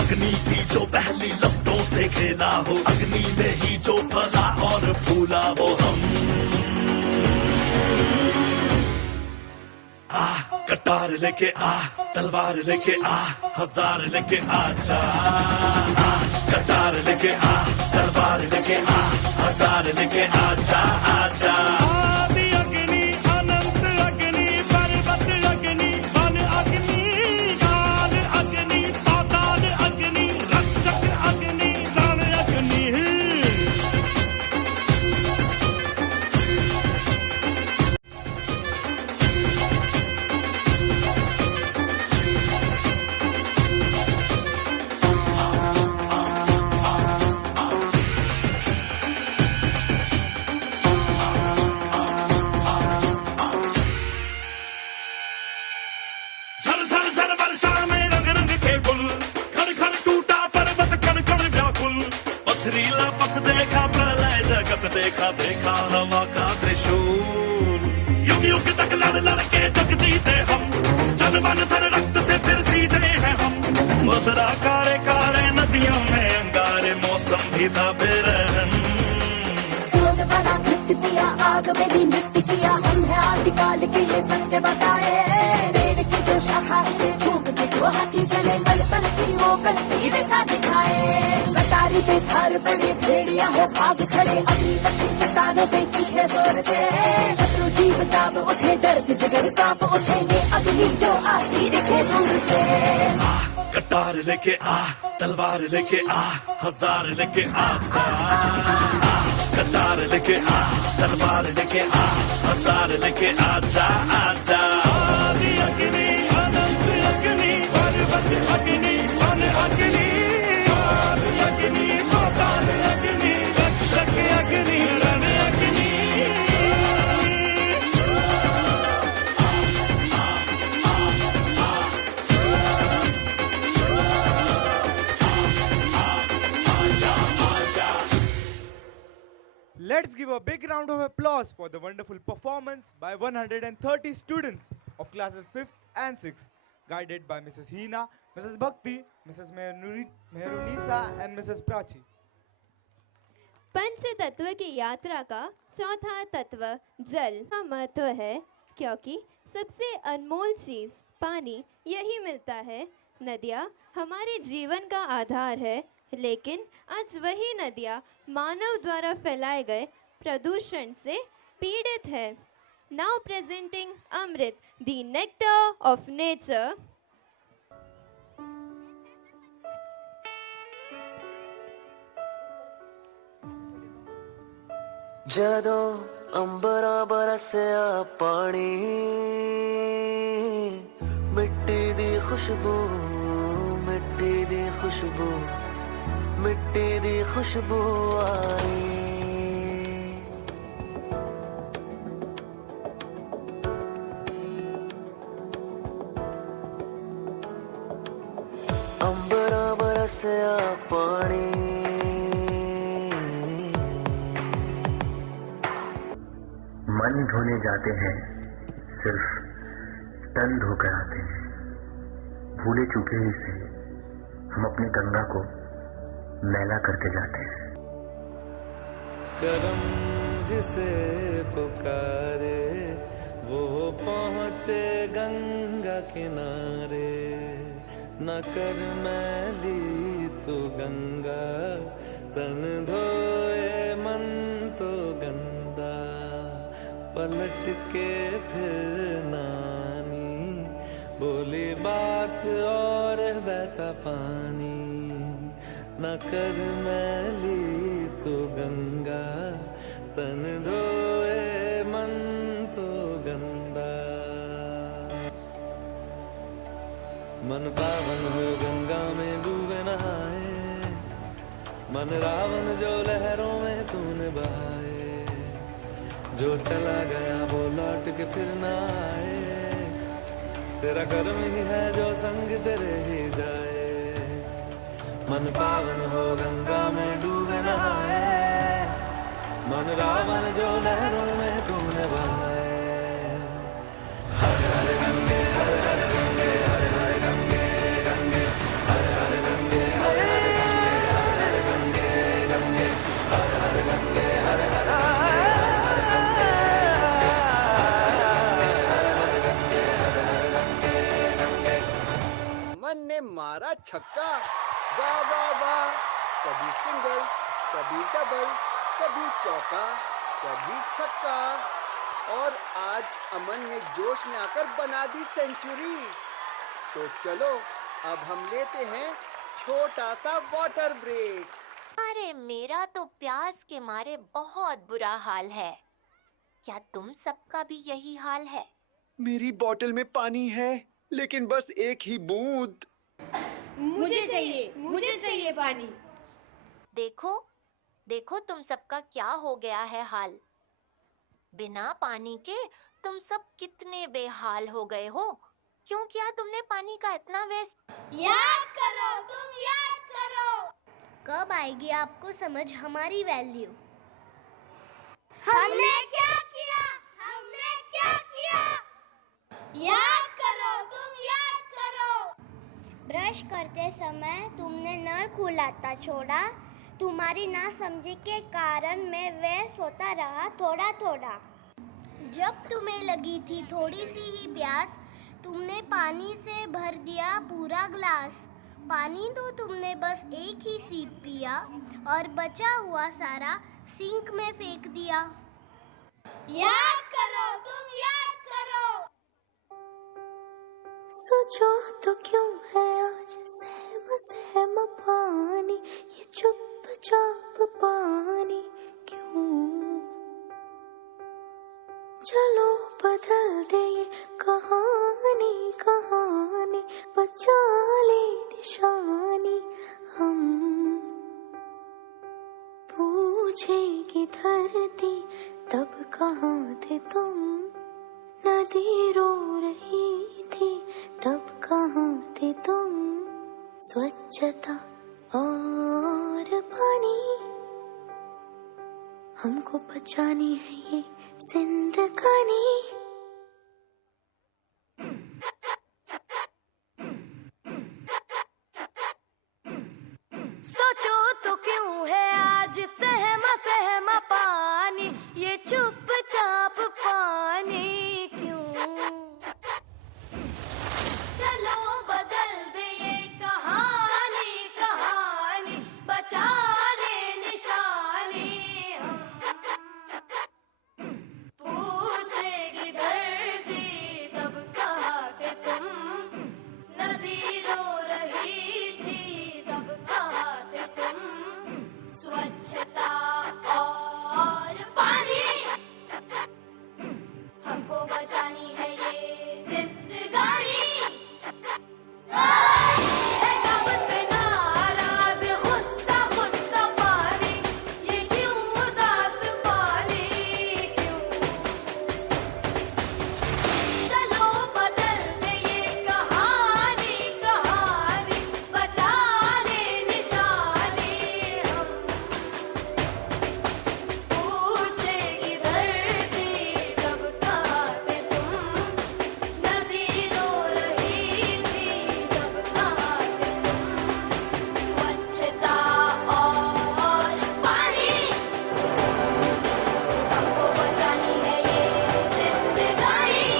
अग्नि की जो पहली लपटों से खेला हो, अग्नि में ही जो फला और फूला वो हम। आ कटार लेके आ, तलवार लेके आ, हजार लेके आ जा। कटार लेके आ, तलवार लेके आ, हजार लेके आ जा, आ जा। आदि अग्नि, अनंत अग्नि, पर्वत अग्नि, वन अग्नि, काल अग्नि, पाताल अग्नि, रक्षक अग्नि, रण अग्नि। देखा देखा हवा का त्रिशूल। युग युग तक लड़ लड़ के जग जीते हम, जन मन धन रक्त से फिर सींचे हैं हम। मदरा कारे कारे नदियों में अंगारे, मौसम भी था बेरहम। दूध बना नृत्य किया, आग में भी नृत्य किया, हम है आदिकाल के ये सत्य बताए। पेड़ की जो शाखा है, झूम के जो हाथी चले, पल पल की वो कल की दिशा दिखाए। कटारी पे थार पड़े, भेड़िया हो भाग खड़े, अपनी पक्षी चट्टानों पे चीखे जोर से। शत्रु जीव ताप उठे, डर से जिगर कांप उठे, ये अग्नि जो आती दिखे दूर से। कटार लेके आ, तलवार लेके आ, हजार लेके आ जा। कटार लेके आ, तलवार लेके आ, हजार लेके आ जा, आ जा। आदि अग्नि अनंत अग्नि पर्वत अग्नि वन अग्नि, आदि अग्नि पाताल अग्नि रक्षक अग्नि रण अग्नि। Let's give a big round of applause for the wonderful performance by 130 students of classes 5th and 6th, guided by Mrs. Hina, Mrs. Bhakti, Mrs. Mehrunisa and Mrs. Prachi. पंच तत्व की यात्रा का चौथा तत्व जल का महत्व है, क्योंकि सबसे अनमोल चीज पानी यही मिलता है। नदियाँ हमारे जीवन का आधार है, लेकिन आज वही नदियाँ मानव द्वारा फैलाए गए प्रदूषण से पीड़ित है। Now presenting Amrit, the nectar of nature. ਜਦੋਂ ਅੰਬਰਾਂ ਬਰਸਿਆ ਪਾਣੀ, ਮਿੱਟੀ ਦੀ ਖੁਸ਼ਬੂ, ਮਿੱਟੀ ਦੀ ਖੁਸ਼ਬੂ, ਮਿੱਟੀ ਦੀ ਖੁਸ਼ਬੂ ਆਈ। ਅੰਬਰਾਂ ਬਰਸਿਆ ਪਾਣੀ, मन धोने जाते हैं, सिर्फ तन धोकर आते हैं। भूले चूके ही से हम अपनी गंगा को मैला करते जाते हैं। करम जिसे पुकारे वो पहुँचे गंगा किनारे। न कर मैली तू गंगा, तन धोए मन तो गंदा। पलट के फिर नानी, बोली बात और बहता पानी। न कर मैली तो गंगा, तन धोए मन तो गंदा। मन पावन हो गंगा में डूबे नहाए, मन रावण जो लहरों में तूने बहाए। जो चला गया वो लौट के फिर ना आए, तेरा कर्म ही है जो संग तेरे ही जाए। मन पावन हो गंगा में डूबे नहाए, मन रावण जो लहरों में तूने बहाए। हर हर गंगे, हर हर गंगे, हर हर गंगे गंगे, हर हर गंगे, हर हर गंगे, हर हर गंगे गंगे, हर हर गंगे, हर हर मन ने मारा छक्का, वाह वाह वाह। कभी सिंगल, कभी डबल, कभी चौका, कभी छक्का, और आज अमन ने जोश में आकर बना दी सेंचुरी। तो चलो अब हम लेते हैं छोटा सा वाटर ब्रेक। अरे मेरा तो प्यास के मारे बहुत बुरा हाल है। क्या तुम सबका भी यही हाल है? मेरी बोतल में पानी है, लेकिन बस एक ही बूंद। मुझे चाहिए पानी। देखो देखो तुम सबका क्या हो गया है हाल। बिना पानी के तुम सब कितने बेहाल हो गए हो। क्यों किया तुमने पानी का इतना वेस्ट? याद करो, तुम याद करो। कब आएगी आपको समझ हमारी वैल्यू? हमने क्या किया? हमने क्या किया? याद करो, तुम याद करो। ब्रश करते समय तुमने नल खुला था छोड़ा। तुम्हारी नासमझी के कारण मैं वेस्ट होता रहा थोड़ा थोड़ा। जब तुम्हें लगी थी थोड़ी सी ही प्यास, तुमने पानी से भर दिया पूरा ग्लास। पानी तो तुमने बस एक ही सीप पिया और बचा हुआ सारा सिंक में फेंक दिया। याद करो, तुम याद करो। सोचो तो क्यों है आज सहम सहम पानी, ये चुपचाप पानी क्यों? चलो बदल दे ये कहानी कहानी, बचा ले निशानी हम। पूछेगी धरती तब कहाँ थे तुम, नदी रो रही थी तब कहाँ थे तुम। स्वच्छता और पानी हमको बचानी है ये जिंदगानी। सोचो तो क्यों है आज सहमा सहमा पानी, ये चुपचाप पानी क्यों? चलो बदल दे ये कहानी कहानी, बचा ले निशानी हम। पूछेगी धरती तब कहाँ थे तुम, नदी रो रही थी तब कहाँ थे तुम। स्वच्छता और पानी हमको बचानी है ये जिंदगानी। है कब से नाराज गुस्सा गुस्सा पानी, ये क्यों उदास पानी क्यों? चलो बदल दे ये कहानी कहानी, बचा ले निशानी हम। पूछेगी धरती तब कहाँ थे तुम, नदी रो रही थी तब कहाँ थे तुम। स्वच्छता और पानी हमको बचानी है ये जिंदगानी।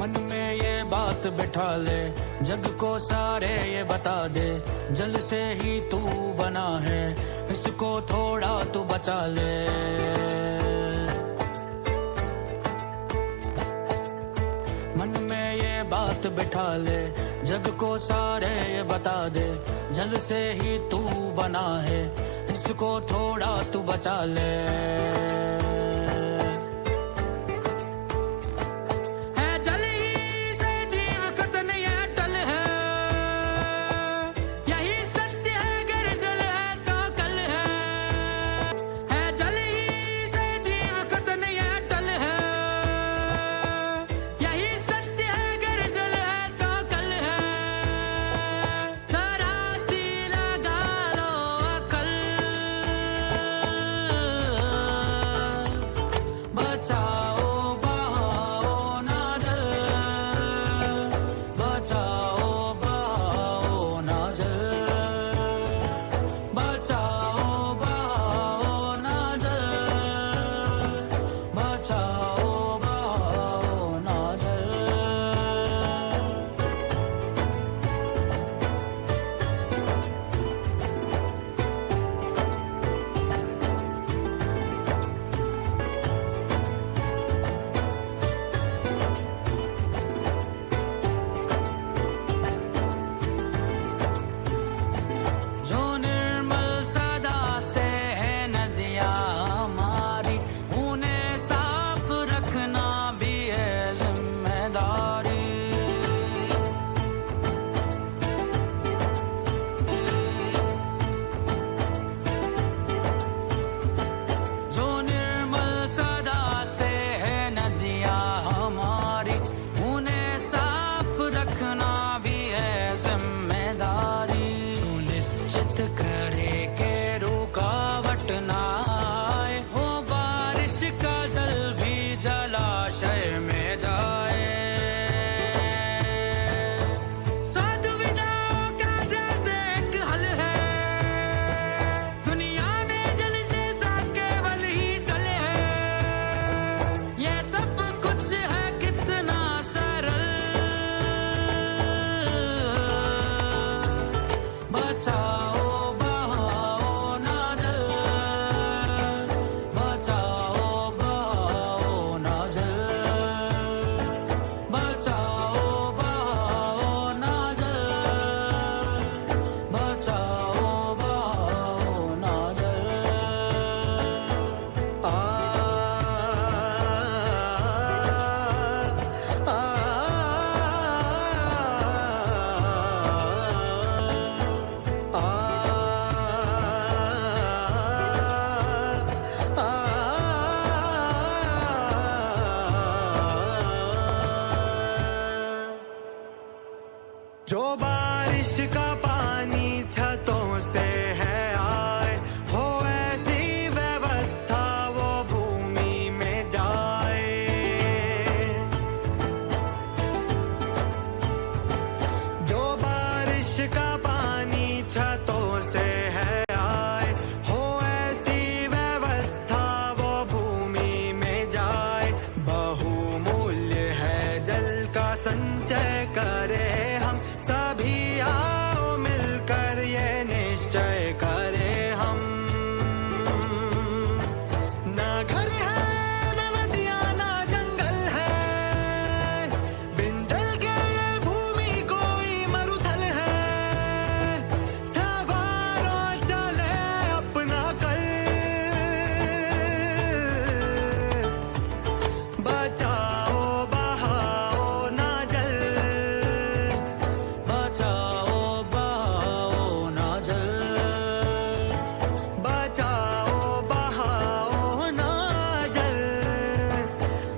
मन में ये बात बिठा ले, जग को सारे ये बता दे, जल से ही तू बना है, इसको थोड़ा तू बचा ले। मन में ये बात बिठा ले, जग को सारे ये बता दे, जल से ही तू बना है, इसको थोड़ा तू बचा ले। बारिश का पानी छतों से है आए, हो ऐसी व्यवस्था वो भूमि में जाए। जो बारिश का पानी छतों से है आए, हो ऐसी व्यवस्था वो भूमि में जाए। बहुमूल्य है जल का संचय करे हम सभी, आओ मिलकर ये निश्चय करें हम। ना घर है ना नदियाँ ना जंगल है, बिन जल के ये भूमि कोई मरुथल है। सवारो चले अपना कल, बचाओ बहाओ ना जल, बचाओ बहाओ ना जल, बचाओ बहाओ ना जल,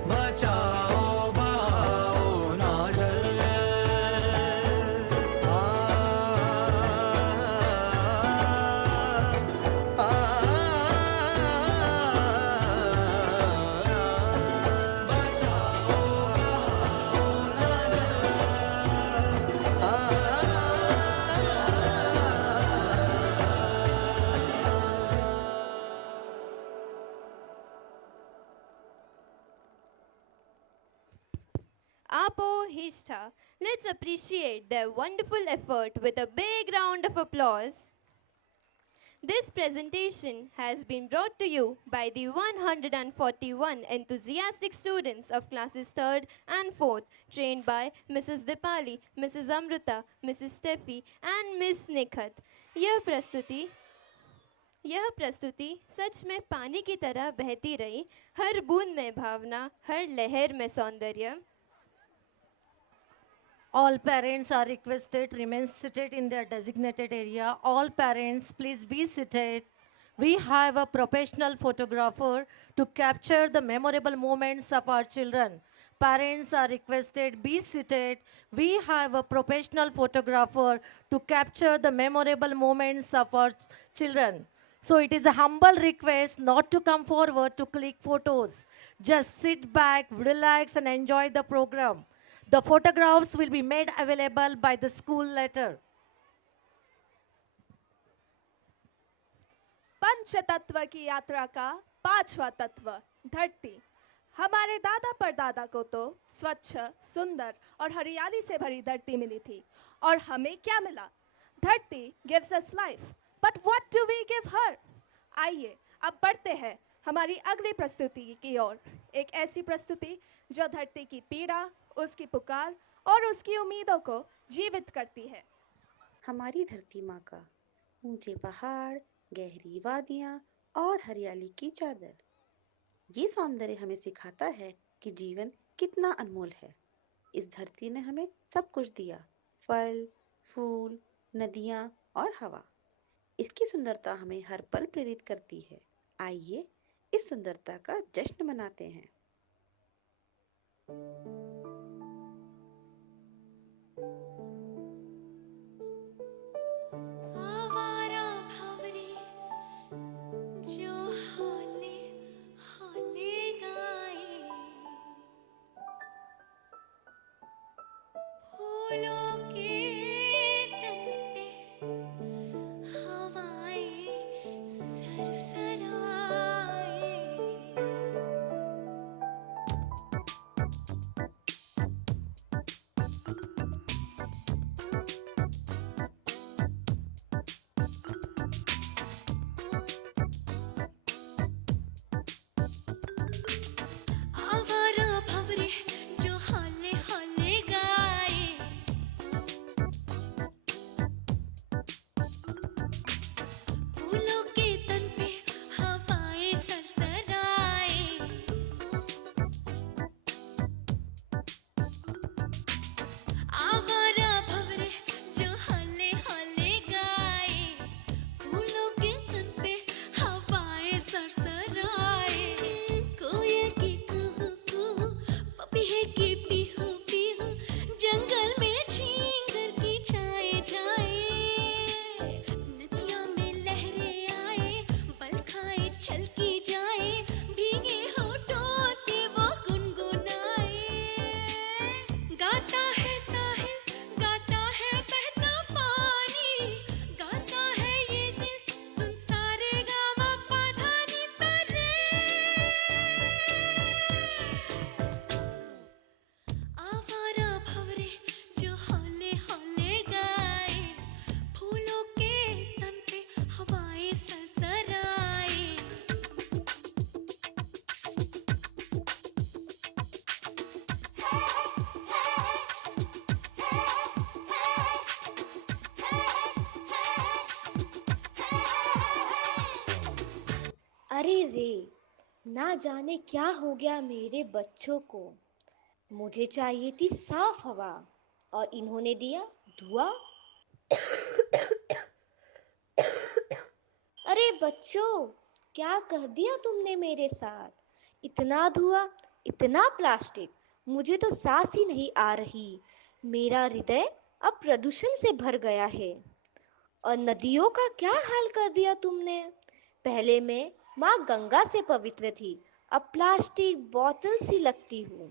बचाओ बहाओ ना जल। Apo Hishta. Let's appreciate their wonderful effort with a big round of applause. This presentation has been brought to you by the 141 enthusiastic students of classes 3rd and 4th, trained by Mrs. Dipali, Mrs. Amruta, Mrs. Steffi and Miss Nikhat. यह प्रस्तुति सच में पानी की तरह बहती रही, हर बूंद में भावना, हर लहर में सौंदर्य। All parents are requested remain seated in their designated area. All parents, please be seated. We have a professional photographer to capture the memorable moments of our children. Parents are requested be seated. We have a professional photographer to capture the memorable moments of our children. So it is a humble request not to come forward to click photos. Just sit back, relax and enjoy the program. The photographs will be made available by the school later. पंच तत्व की यात्रा का 5वां तत्व धरती। हमारे दादा परदादा को तो स्वच्छ, सुंदर और हरियाली से भरी धरती मिली थी, और हमें क्या मिला? धरती gives us life, but what do we give her? आइए अब बढ़ते हैं हमारी अगली प्रस्तुति की ओर। एक ऐसी प्रस्तुति जो धरती की पीड़ा, उसकी पुकार और उसकी उम्मीदों को जीवित करती है। हमारी धरती माँ का ऊंचे पहाड़, गहरी वादियाँ और हरियाली की चादर, ये सौंदर्य हमें सिखाता है कि जीवन कितना अनमोल है। इस धरती ने हमें सब कुछ दिया, फल, फूल, नदियाँ और हवा। इसकी सुंदरता हमें हर पल प्रेरित करती है। आइए इस सुंदरता का जश्न मनाते हैं। आवारा भंवरे जो होले होले गाए, फूलों के तन पे हवाएं सरसराए। अरे रे, ना जाने क्या हो गया मेरे बच्चों को। मुझे चाहिए थी साफ हवा और इन्होंने दिया धुआं। अरे बच्चों, क्या कह दिया तुमने मेरे साथ? इतना धुआं, इतना प्लास्टिक, मुझे तो सांस ही नहीं आ रही। मेरा हृदय अब प्रदूषण से भर गया है। और नदियों का क्या हाल कर दिया तुमने? पहले मैं माँ गंगा से पवित्र थी, अब प्लास्टिक बोतल सी लगती हूँ।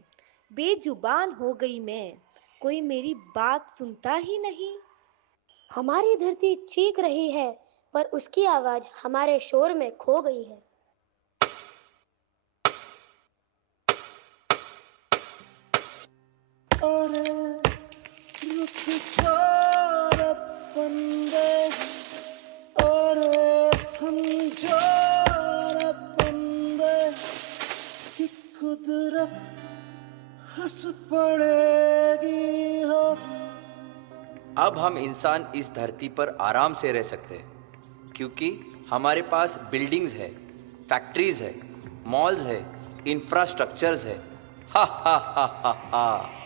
बेजुबान हो गई मैं, कोई मेरी बात सुनता ही नहीं। हमारी धरती चीख रही है, पर उसकी आवाज हमारे शोर में खो गई है। अरे रुक छोड़ बंदे, अरे थम छोड़ बंदे, कि कुदरत हंस पड़ेगी हो। अब हम इंसान इस धरती पर आराम से रह सकते हैं, क्योंकि हमारे पास बिल्डिंग्स है, फैक्ट्रीज है, मॉल्स है, इंफ्रास्ट्रक्चर्स है। हा हा हा हा हा।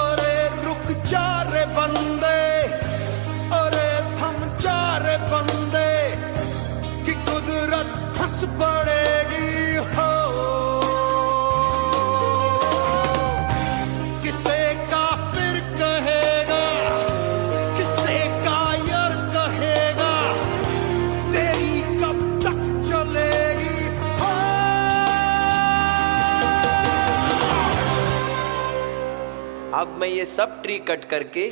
अरे रुक जा रे बंदे, अरे थम जा रे बंदे, कि कुदरत हंस पड़ेगी हो। किसे काफिर कहेगा, किसे कायर कहेगा, तेरी कब तक चलेगी हो। अब मैं ये सब ट्री कट करके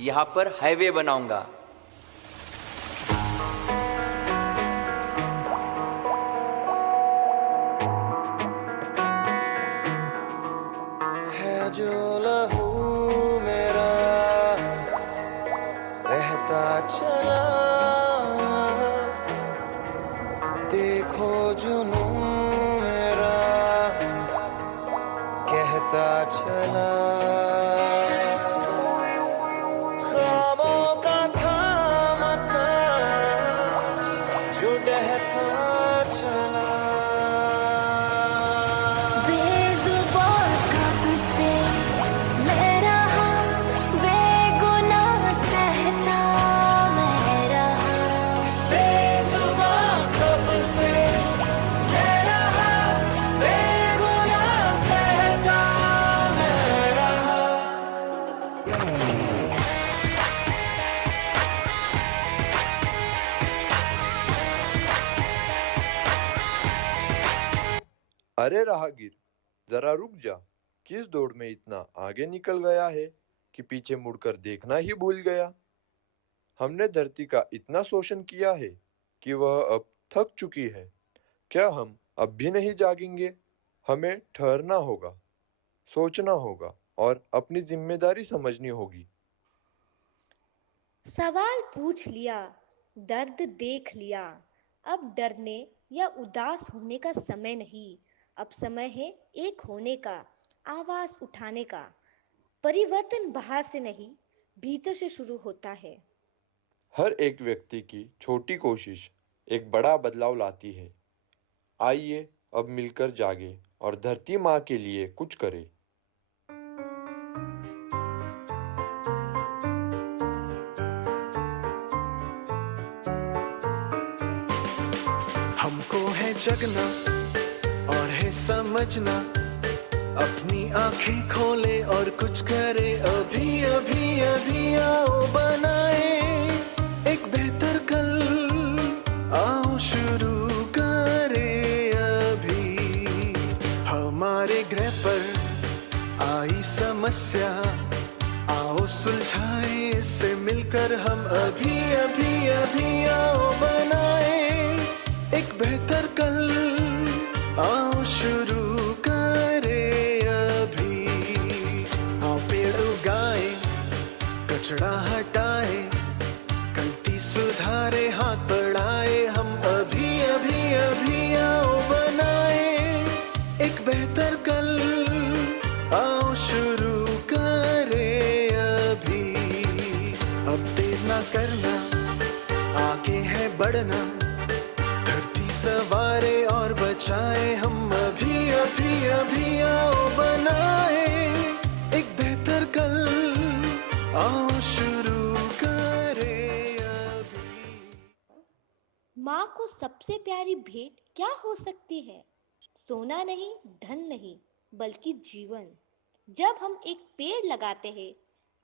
यहाँ पर हाईवे बनाऊंगा। है जो लहू मेरा बहता चला, देखो जुनू मेरा कहता चला। ख्वाबों का थामता जो डहता चला। बेजुबान कब से मैं रहा, बेगुनाह सहता मैं रहा। बेजुबान कब से मैं रहा, बेगुनाह सहता मैं रहा। अरे राहगीर, जरा रुक जा। किस दौड़ में इतना आगे निकल गया है कि पीछे मुड़कर देखना ही भूल गया। हमने धरती का इतना शोषण किया है कि वह अब थक चुकी है। क्या हम अब भी नहीं जागेंगे? हमें ठहरना होगा, सोचना होगा और अपनी जिम्मेदारी समझनी होगी। सवाल पूछ लिया, दर्द देख लिया। अब डरने या उदास होने का समय नहीं। अब समय है एक होने का, आवाज उठाने का। परिवर्तन बाहर से नहीं, भीतर से शुरू होता है। हर एक व्यक्ति की छोटी कोशिश एक बड़ा बदलाव लाती है। आइए अब मिलकर जागे और धरती माँ के लिए कुछ करें। हमको है जगना और है समझना, अपनी आंखें खोले और कुछ करे। अभी अभी अभी आओ बनाए एक बेहतर कल, आओ शुरू करे अभी। हमारे ग्रह पर आई समस्या, आओ सुलझाए इससे मिलकर हम। अभी अभी अभी आओ बनाए एक बेहतर कल, आओ शुरू करे अभी। आओ पेड़ उगाए, कचरा हटाए, गलती पड़ना, धरती सवारे और बचाए हम अभी अभी अभी आओ बनाए एक बेहतर कल, आओ शुरू करें अभी। माँ को सबसे प्यारी भेंट क्या हो सकती है? सोना नहीं, धन नहीं, बल्कि जीवन। जब हम एक पेड़ लगाते हैं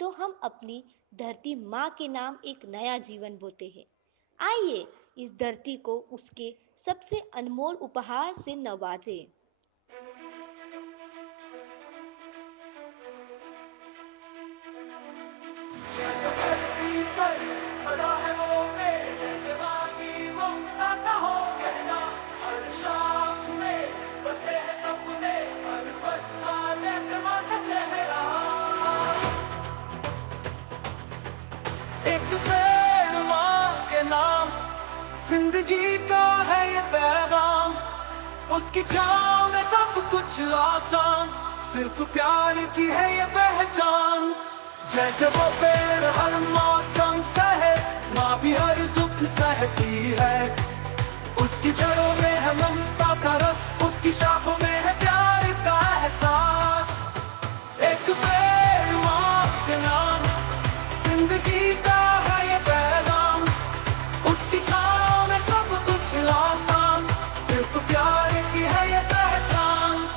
तो हम अपनी धरती माँ के नाम एक नया जीवन बोते हैं। आइए इस धरती को उसके सबसे अनमोल उपहार से नवाजें। एक पेड़ माँ के नाम, जिंदगी का है ये पैगाम, उसकी छाँव में सब कुछ आसान, सिर्फ प्यार की है ये पहचान। जैसे वो पेड़ हर मौसम सहे, माँ भी हर दुख सहती है, उसकी जड़ों में है ममता का रस, उसकी शाखों में है प्यार का एहसास। एक पेड़ माँ के नाम, जिंदगी का है ये पैगाम, उसकी छाँव में सब कुछ आसान, सिर्फ प्यार की है ये पहचान।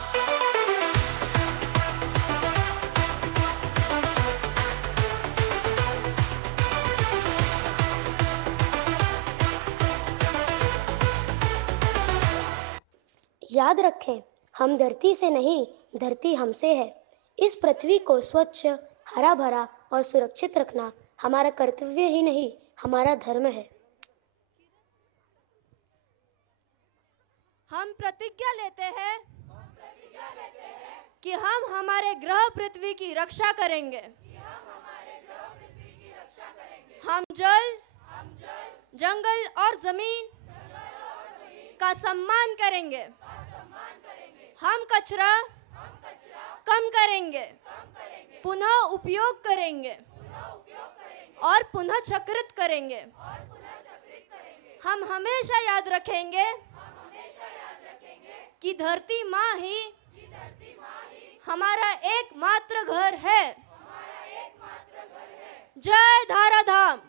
याद रखें, हम धरती से नहीं, धरती हमसे है। इस पृथ्वी को स्वच्छ, हरा भरा और सुरक्षित रखना हमारा कर्तव्य ही नहीं, हमारा धर्म है। हम प्रतिज्ञा लेते हैं कि हम हमारे ग्रह पृथ्वी की रक्षा करेंगे। हम जल, जंगल और जमीन का सम्मान करेंगे। हम कचरा कम करेंगे, पुनः उपयोग करेंगे और पुनः चक्रित करेंगे। हम हमेशा याद रखेंगे कि धरती माँ ही हमारा एकमात्र घर है। जय धाराधाम।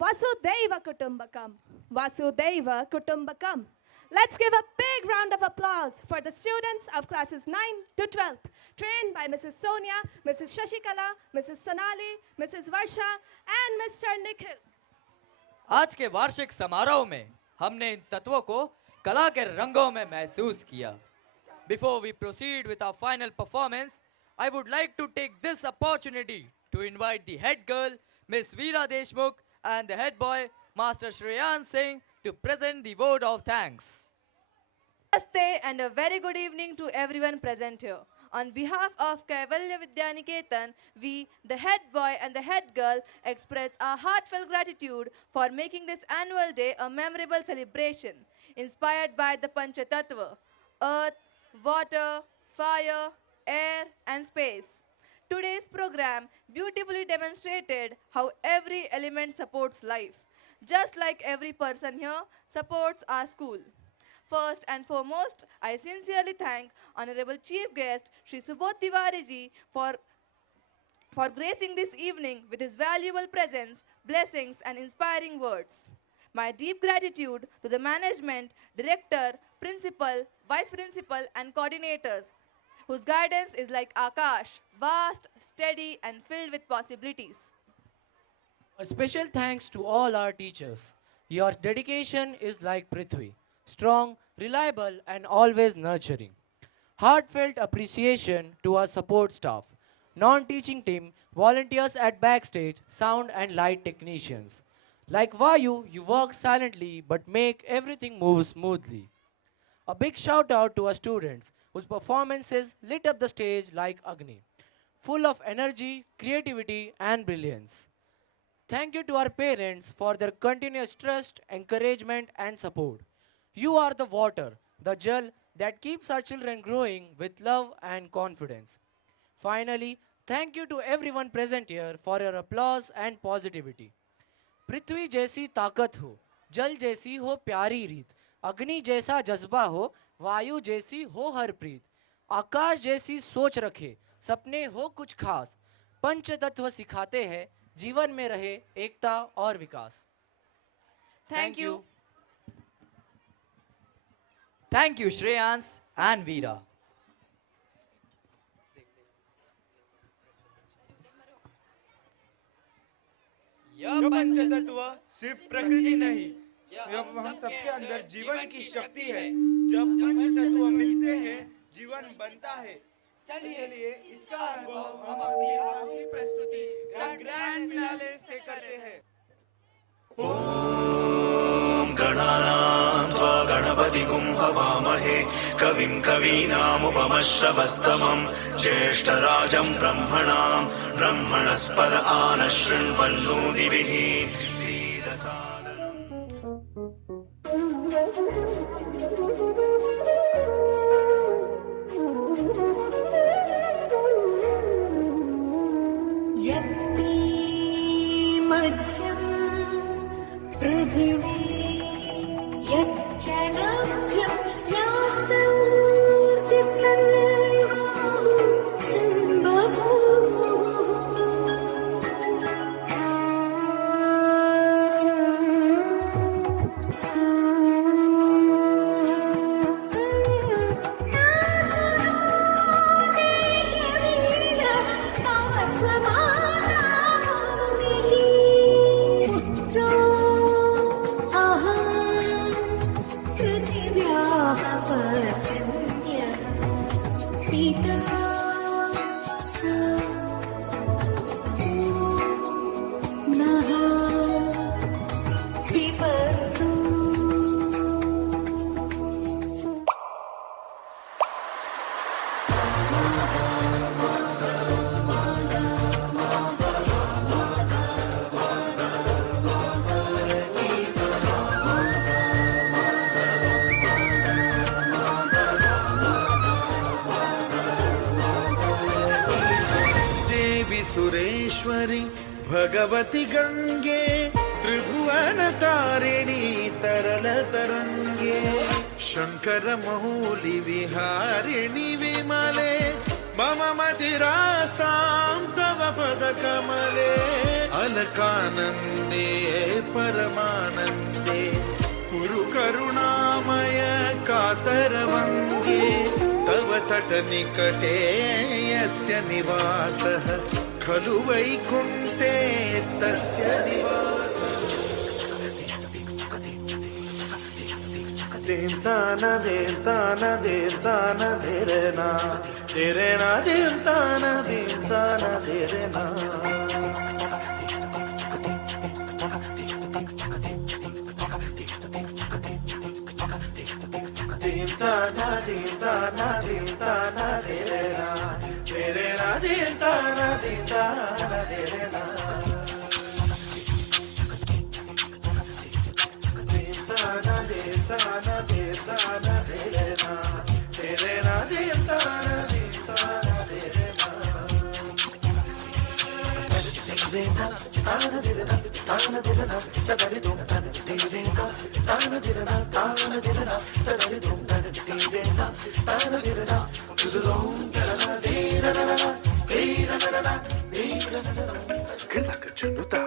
Vasudhaiva Kutumbakam. Vasudhaiva Kutumbakam. Let's give a big round of applause for the students of classes 9 to 12, trained by Mrs. Sonia, Mrs. Shashikala, Mrs. Sonali, Mrs. Varsha, and Mr. Nikhil. आज के वार्षिक समारोह में हमने इन तत्वों को कला के रंगों में महसूस किया। Before we proceed with our final performance, I would like to take this opportunity to invite the head girl, Miss Veera Deshmukh, and the head boy, Master Shreyan Singh, to present the vote of thanks. Namaste and a very good evening to everyone present here. On behalf of Kaivalya Vidyaniketan, we, the head boy and the head girl, express our heartfelt gratitude for making this annual day a memorable celebration, inspired by the Panchatattva, earth, water, fire, air and space. Today's program beautifully demonstrated how every element supports life, just like every person here supports our school. First and foremost, I sincerely thank Honorable Chief Guest Shri Subodh Tiwari ji for gracing this evening with his valuable presence, blessings and inspiring words. My deep gratitude to the management, director, principal, vice principal and coordinators, whose guidance is like Akash, vast, steady and filled with possibilities. A special thanks to all our teachers. Your dedication is like Prithvi, strong, reliable and always nurturing. Heartfelt appreciation to our support staff, non-teaching team, volunteers at backstage, sound and light technicians. Like Vayu, you work silently but make everything move smoothly. A big shout out to our students whose performances lit up the stage like Agni, full of energy, creativity and brilliance. Thank you to our parents for their continuous trust, encouragement and support. You are the water, the jal that keeps our children growing with love and confidence. Finally, Thank you to everyone present here for your applause and positivity. पृथ्वी जैसी ताकत हो, जल जैसी हो प्यारी रीत, अग्नि जैसा जज्बा हो, वायु जैसी हो हर प्रीत, आकाश जैसी सोच रखे, सपने हो कुछ खास, पंच तत्व सिखाते हैं जीवन में रहे एकता और विकास. Thank you. Thank you, Shreyans and Veera. यह पंचतत्व सिर्फ प्रकृति नहीं, यह हम सबके अंदर जीवन की शक्ति है. जब पंचतत्व मिलते हैं जीवन बनता है. चलिए इसका अनुभव हम अपनी आज की प्रस्तुति ग्रैंड फिनाले से करते हैं. ॐ गणानां त्वा गणपतिगुं हवामहे कविं कवीनामुपमश्रवस्तमं ज्येष्ठराजं ब्रह्मणां ब्रह्मणस्पद आनशृण्वन्नोतिभिः सुरेश्वरी भगवती गंगे त्रिभुवन तारिणी तरल तरंगे शंकर मौली विहारिणी विमले मम मदिरास्तां तव पद कमले अलकानंदे परमानंदे कुरु करुणामय कातरवंगे तव तट निकटे यस्य निवासः खलु वैकुंठे तस्य निवासः. देवतान देवतान देवतान देरेना देरेना देवतान देवतान देरेना देवतान देवतान देवतान देरेना देरेना देवतान देवतान देरेना देवतान देवतान देवतान देरेना देरेना देवतान देवतान देरेना देरेना तान देरेना तान देरेना तदरि तुम तन देरेना तान देरेना तदरि तुम तन देरेना तान देरेना तुझलों करना देरेना देरेना देरेना किरदा कचनुता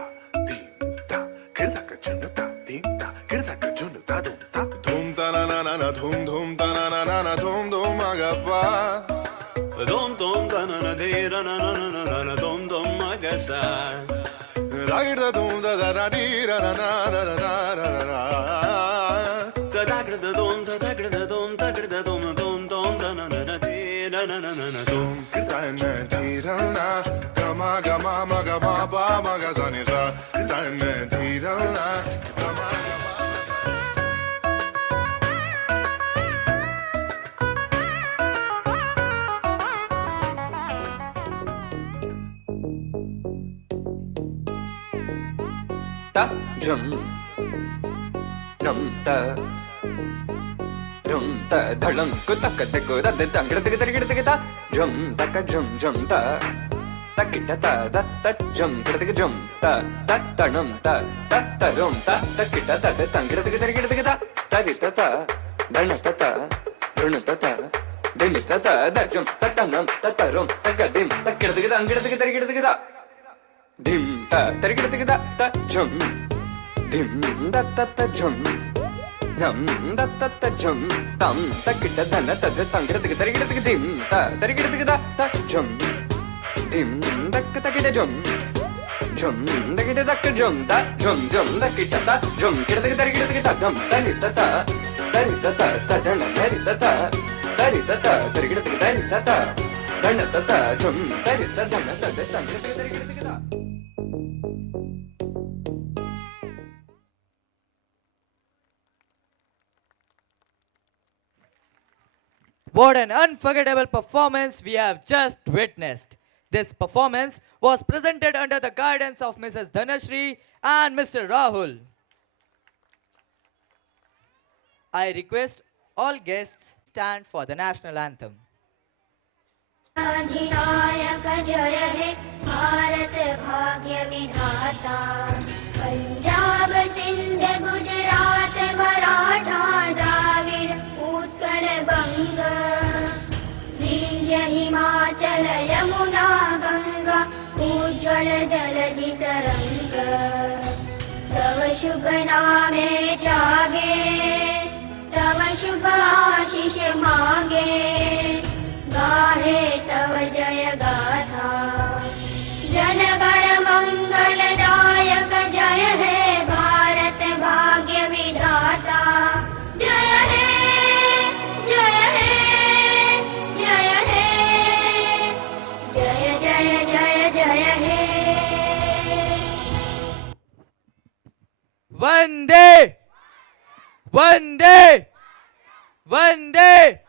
दीता किरदा कचनुता दीता किरदा कचनुता दूता धूम ता ना ना धूम धूम ता ना ना धूम धूम agappa धूम धूम ता ना दे ना ना ना धूम धूम agasa ragda धूम दा दा दी ra na na na na na da ragda धूम दा ragda धूम दा ragda धूम धूम धूम दा ना ना दे na na na na धूम kirda na di ra na gama gama ma gama ba ma ga sa ni sa kirda na di ra na gama ta jum nam ta rum ta dhalam ku tak tak ku da da da ta jum ta ka jum jum ta तकिट ता the त जम किड़तिक जम ता त तणम ता त तरुम ता तकिट ता त तंगिड़तिक तरिगिड़तिक ता तरित ता धन ता ऋण ता दिल ता द जम त तनम त तरुम तगदिम तकिड़तिक तंगिड़तिक तरिगिड़तिक ता धिम ता तरिगिड़तिक ता त जम धिम द त जम नम द त जम तम तकिट धन तद तंगिड़तिक तरिगिड़तिक धिम ता तरिगिड़तिक ता त जम धिम दक तकिट जम जम दकिट दक जम ता जम जम दकिट ता जम किड़तिक तरिगिड़तिक ता धम तनित ता तरित ता तधन तरित ता तरित ता तरिगिड़तिक तरित ता धन ता जम तरित धन तद तंगिड़तिक तरिगिड़तिक ता What an unforgettable performance we have just witnessed. This performance was presented under the guidance of Mrs. Dhanashri and Mr. Rahul. I request all guests stand for the national anthem. अधिनायक जय हे भारत भाग्य विधाता पंजाब सिंध गुजरात मराठा द्राविड़ उत्कल बंग विंध्य हिमाचल यमुना गंगा उज्ज्वल जलधि तरंग तव शुभ नामे जागे तव शुभ आशीष मांगे गाहे तव जय गाथा जनगण मंगलदायक जय हे भारत भाग्य विधाता जय हे जय हे जय हे जय जय जय जय हे Vande! Vande! Vande!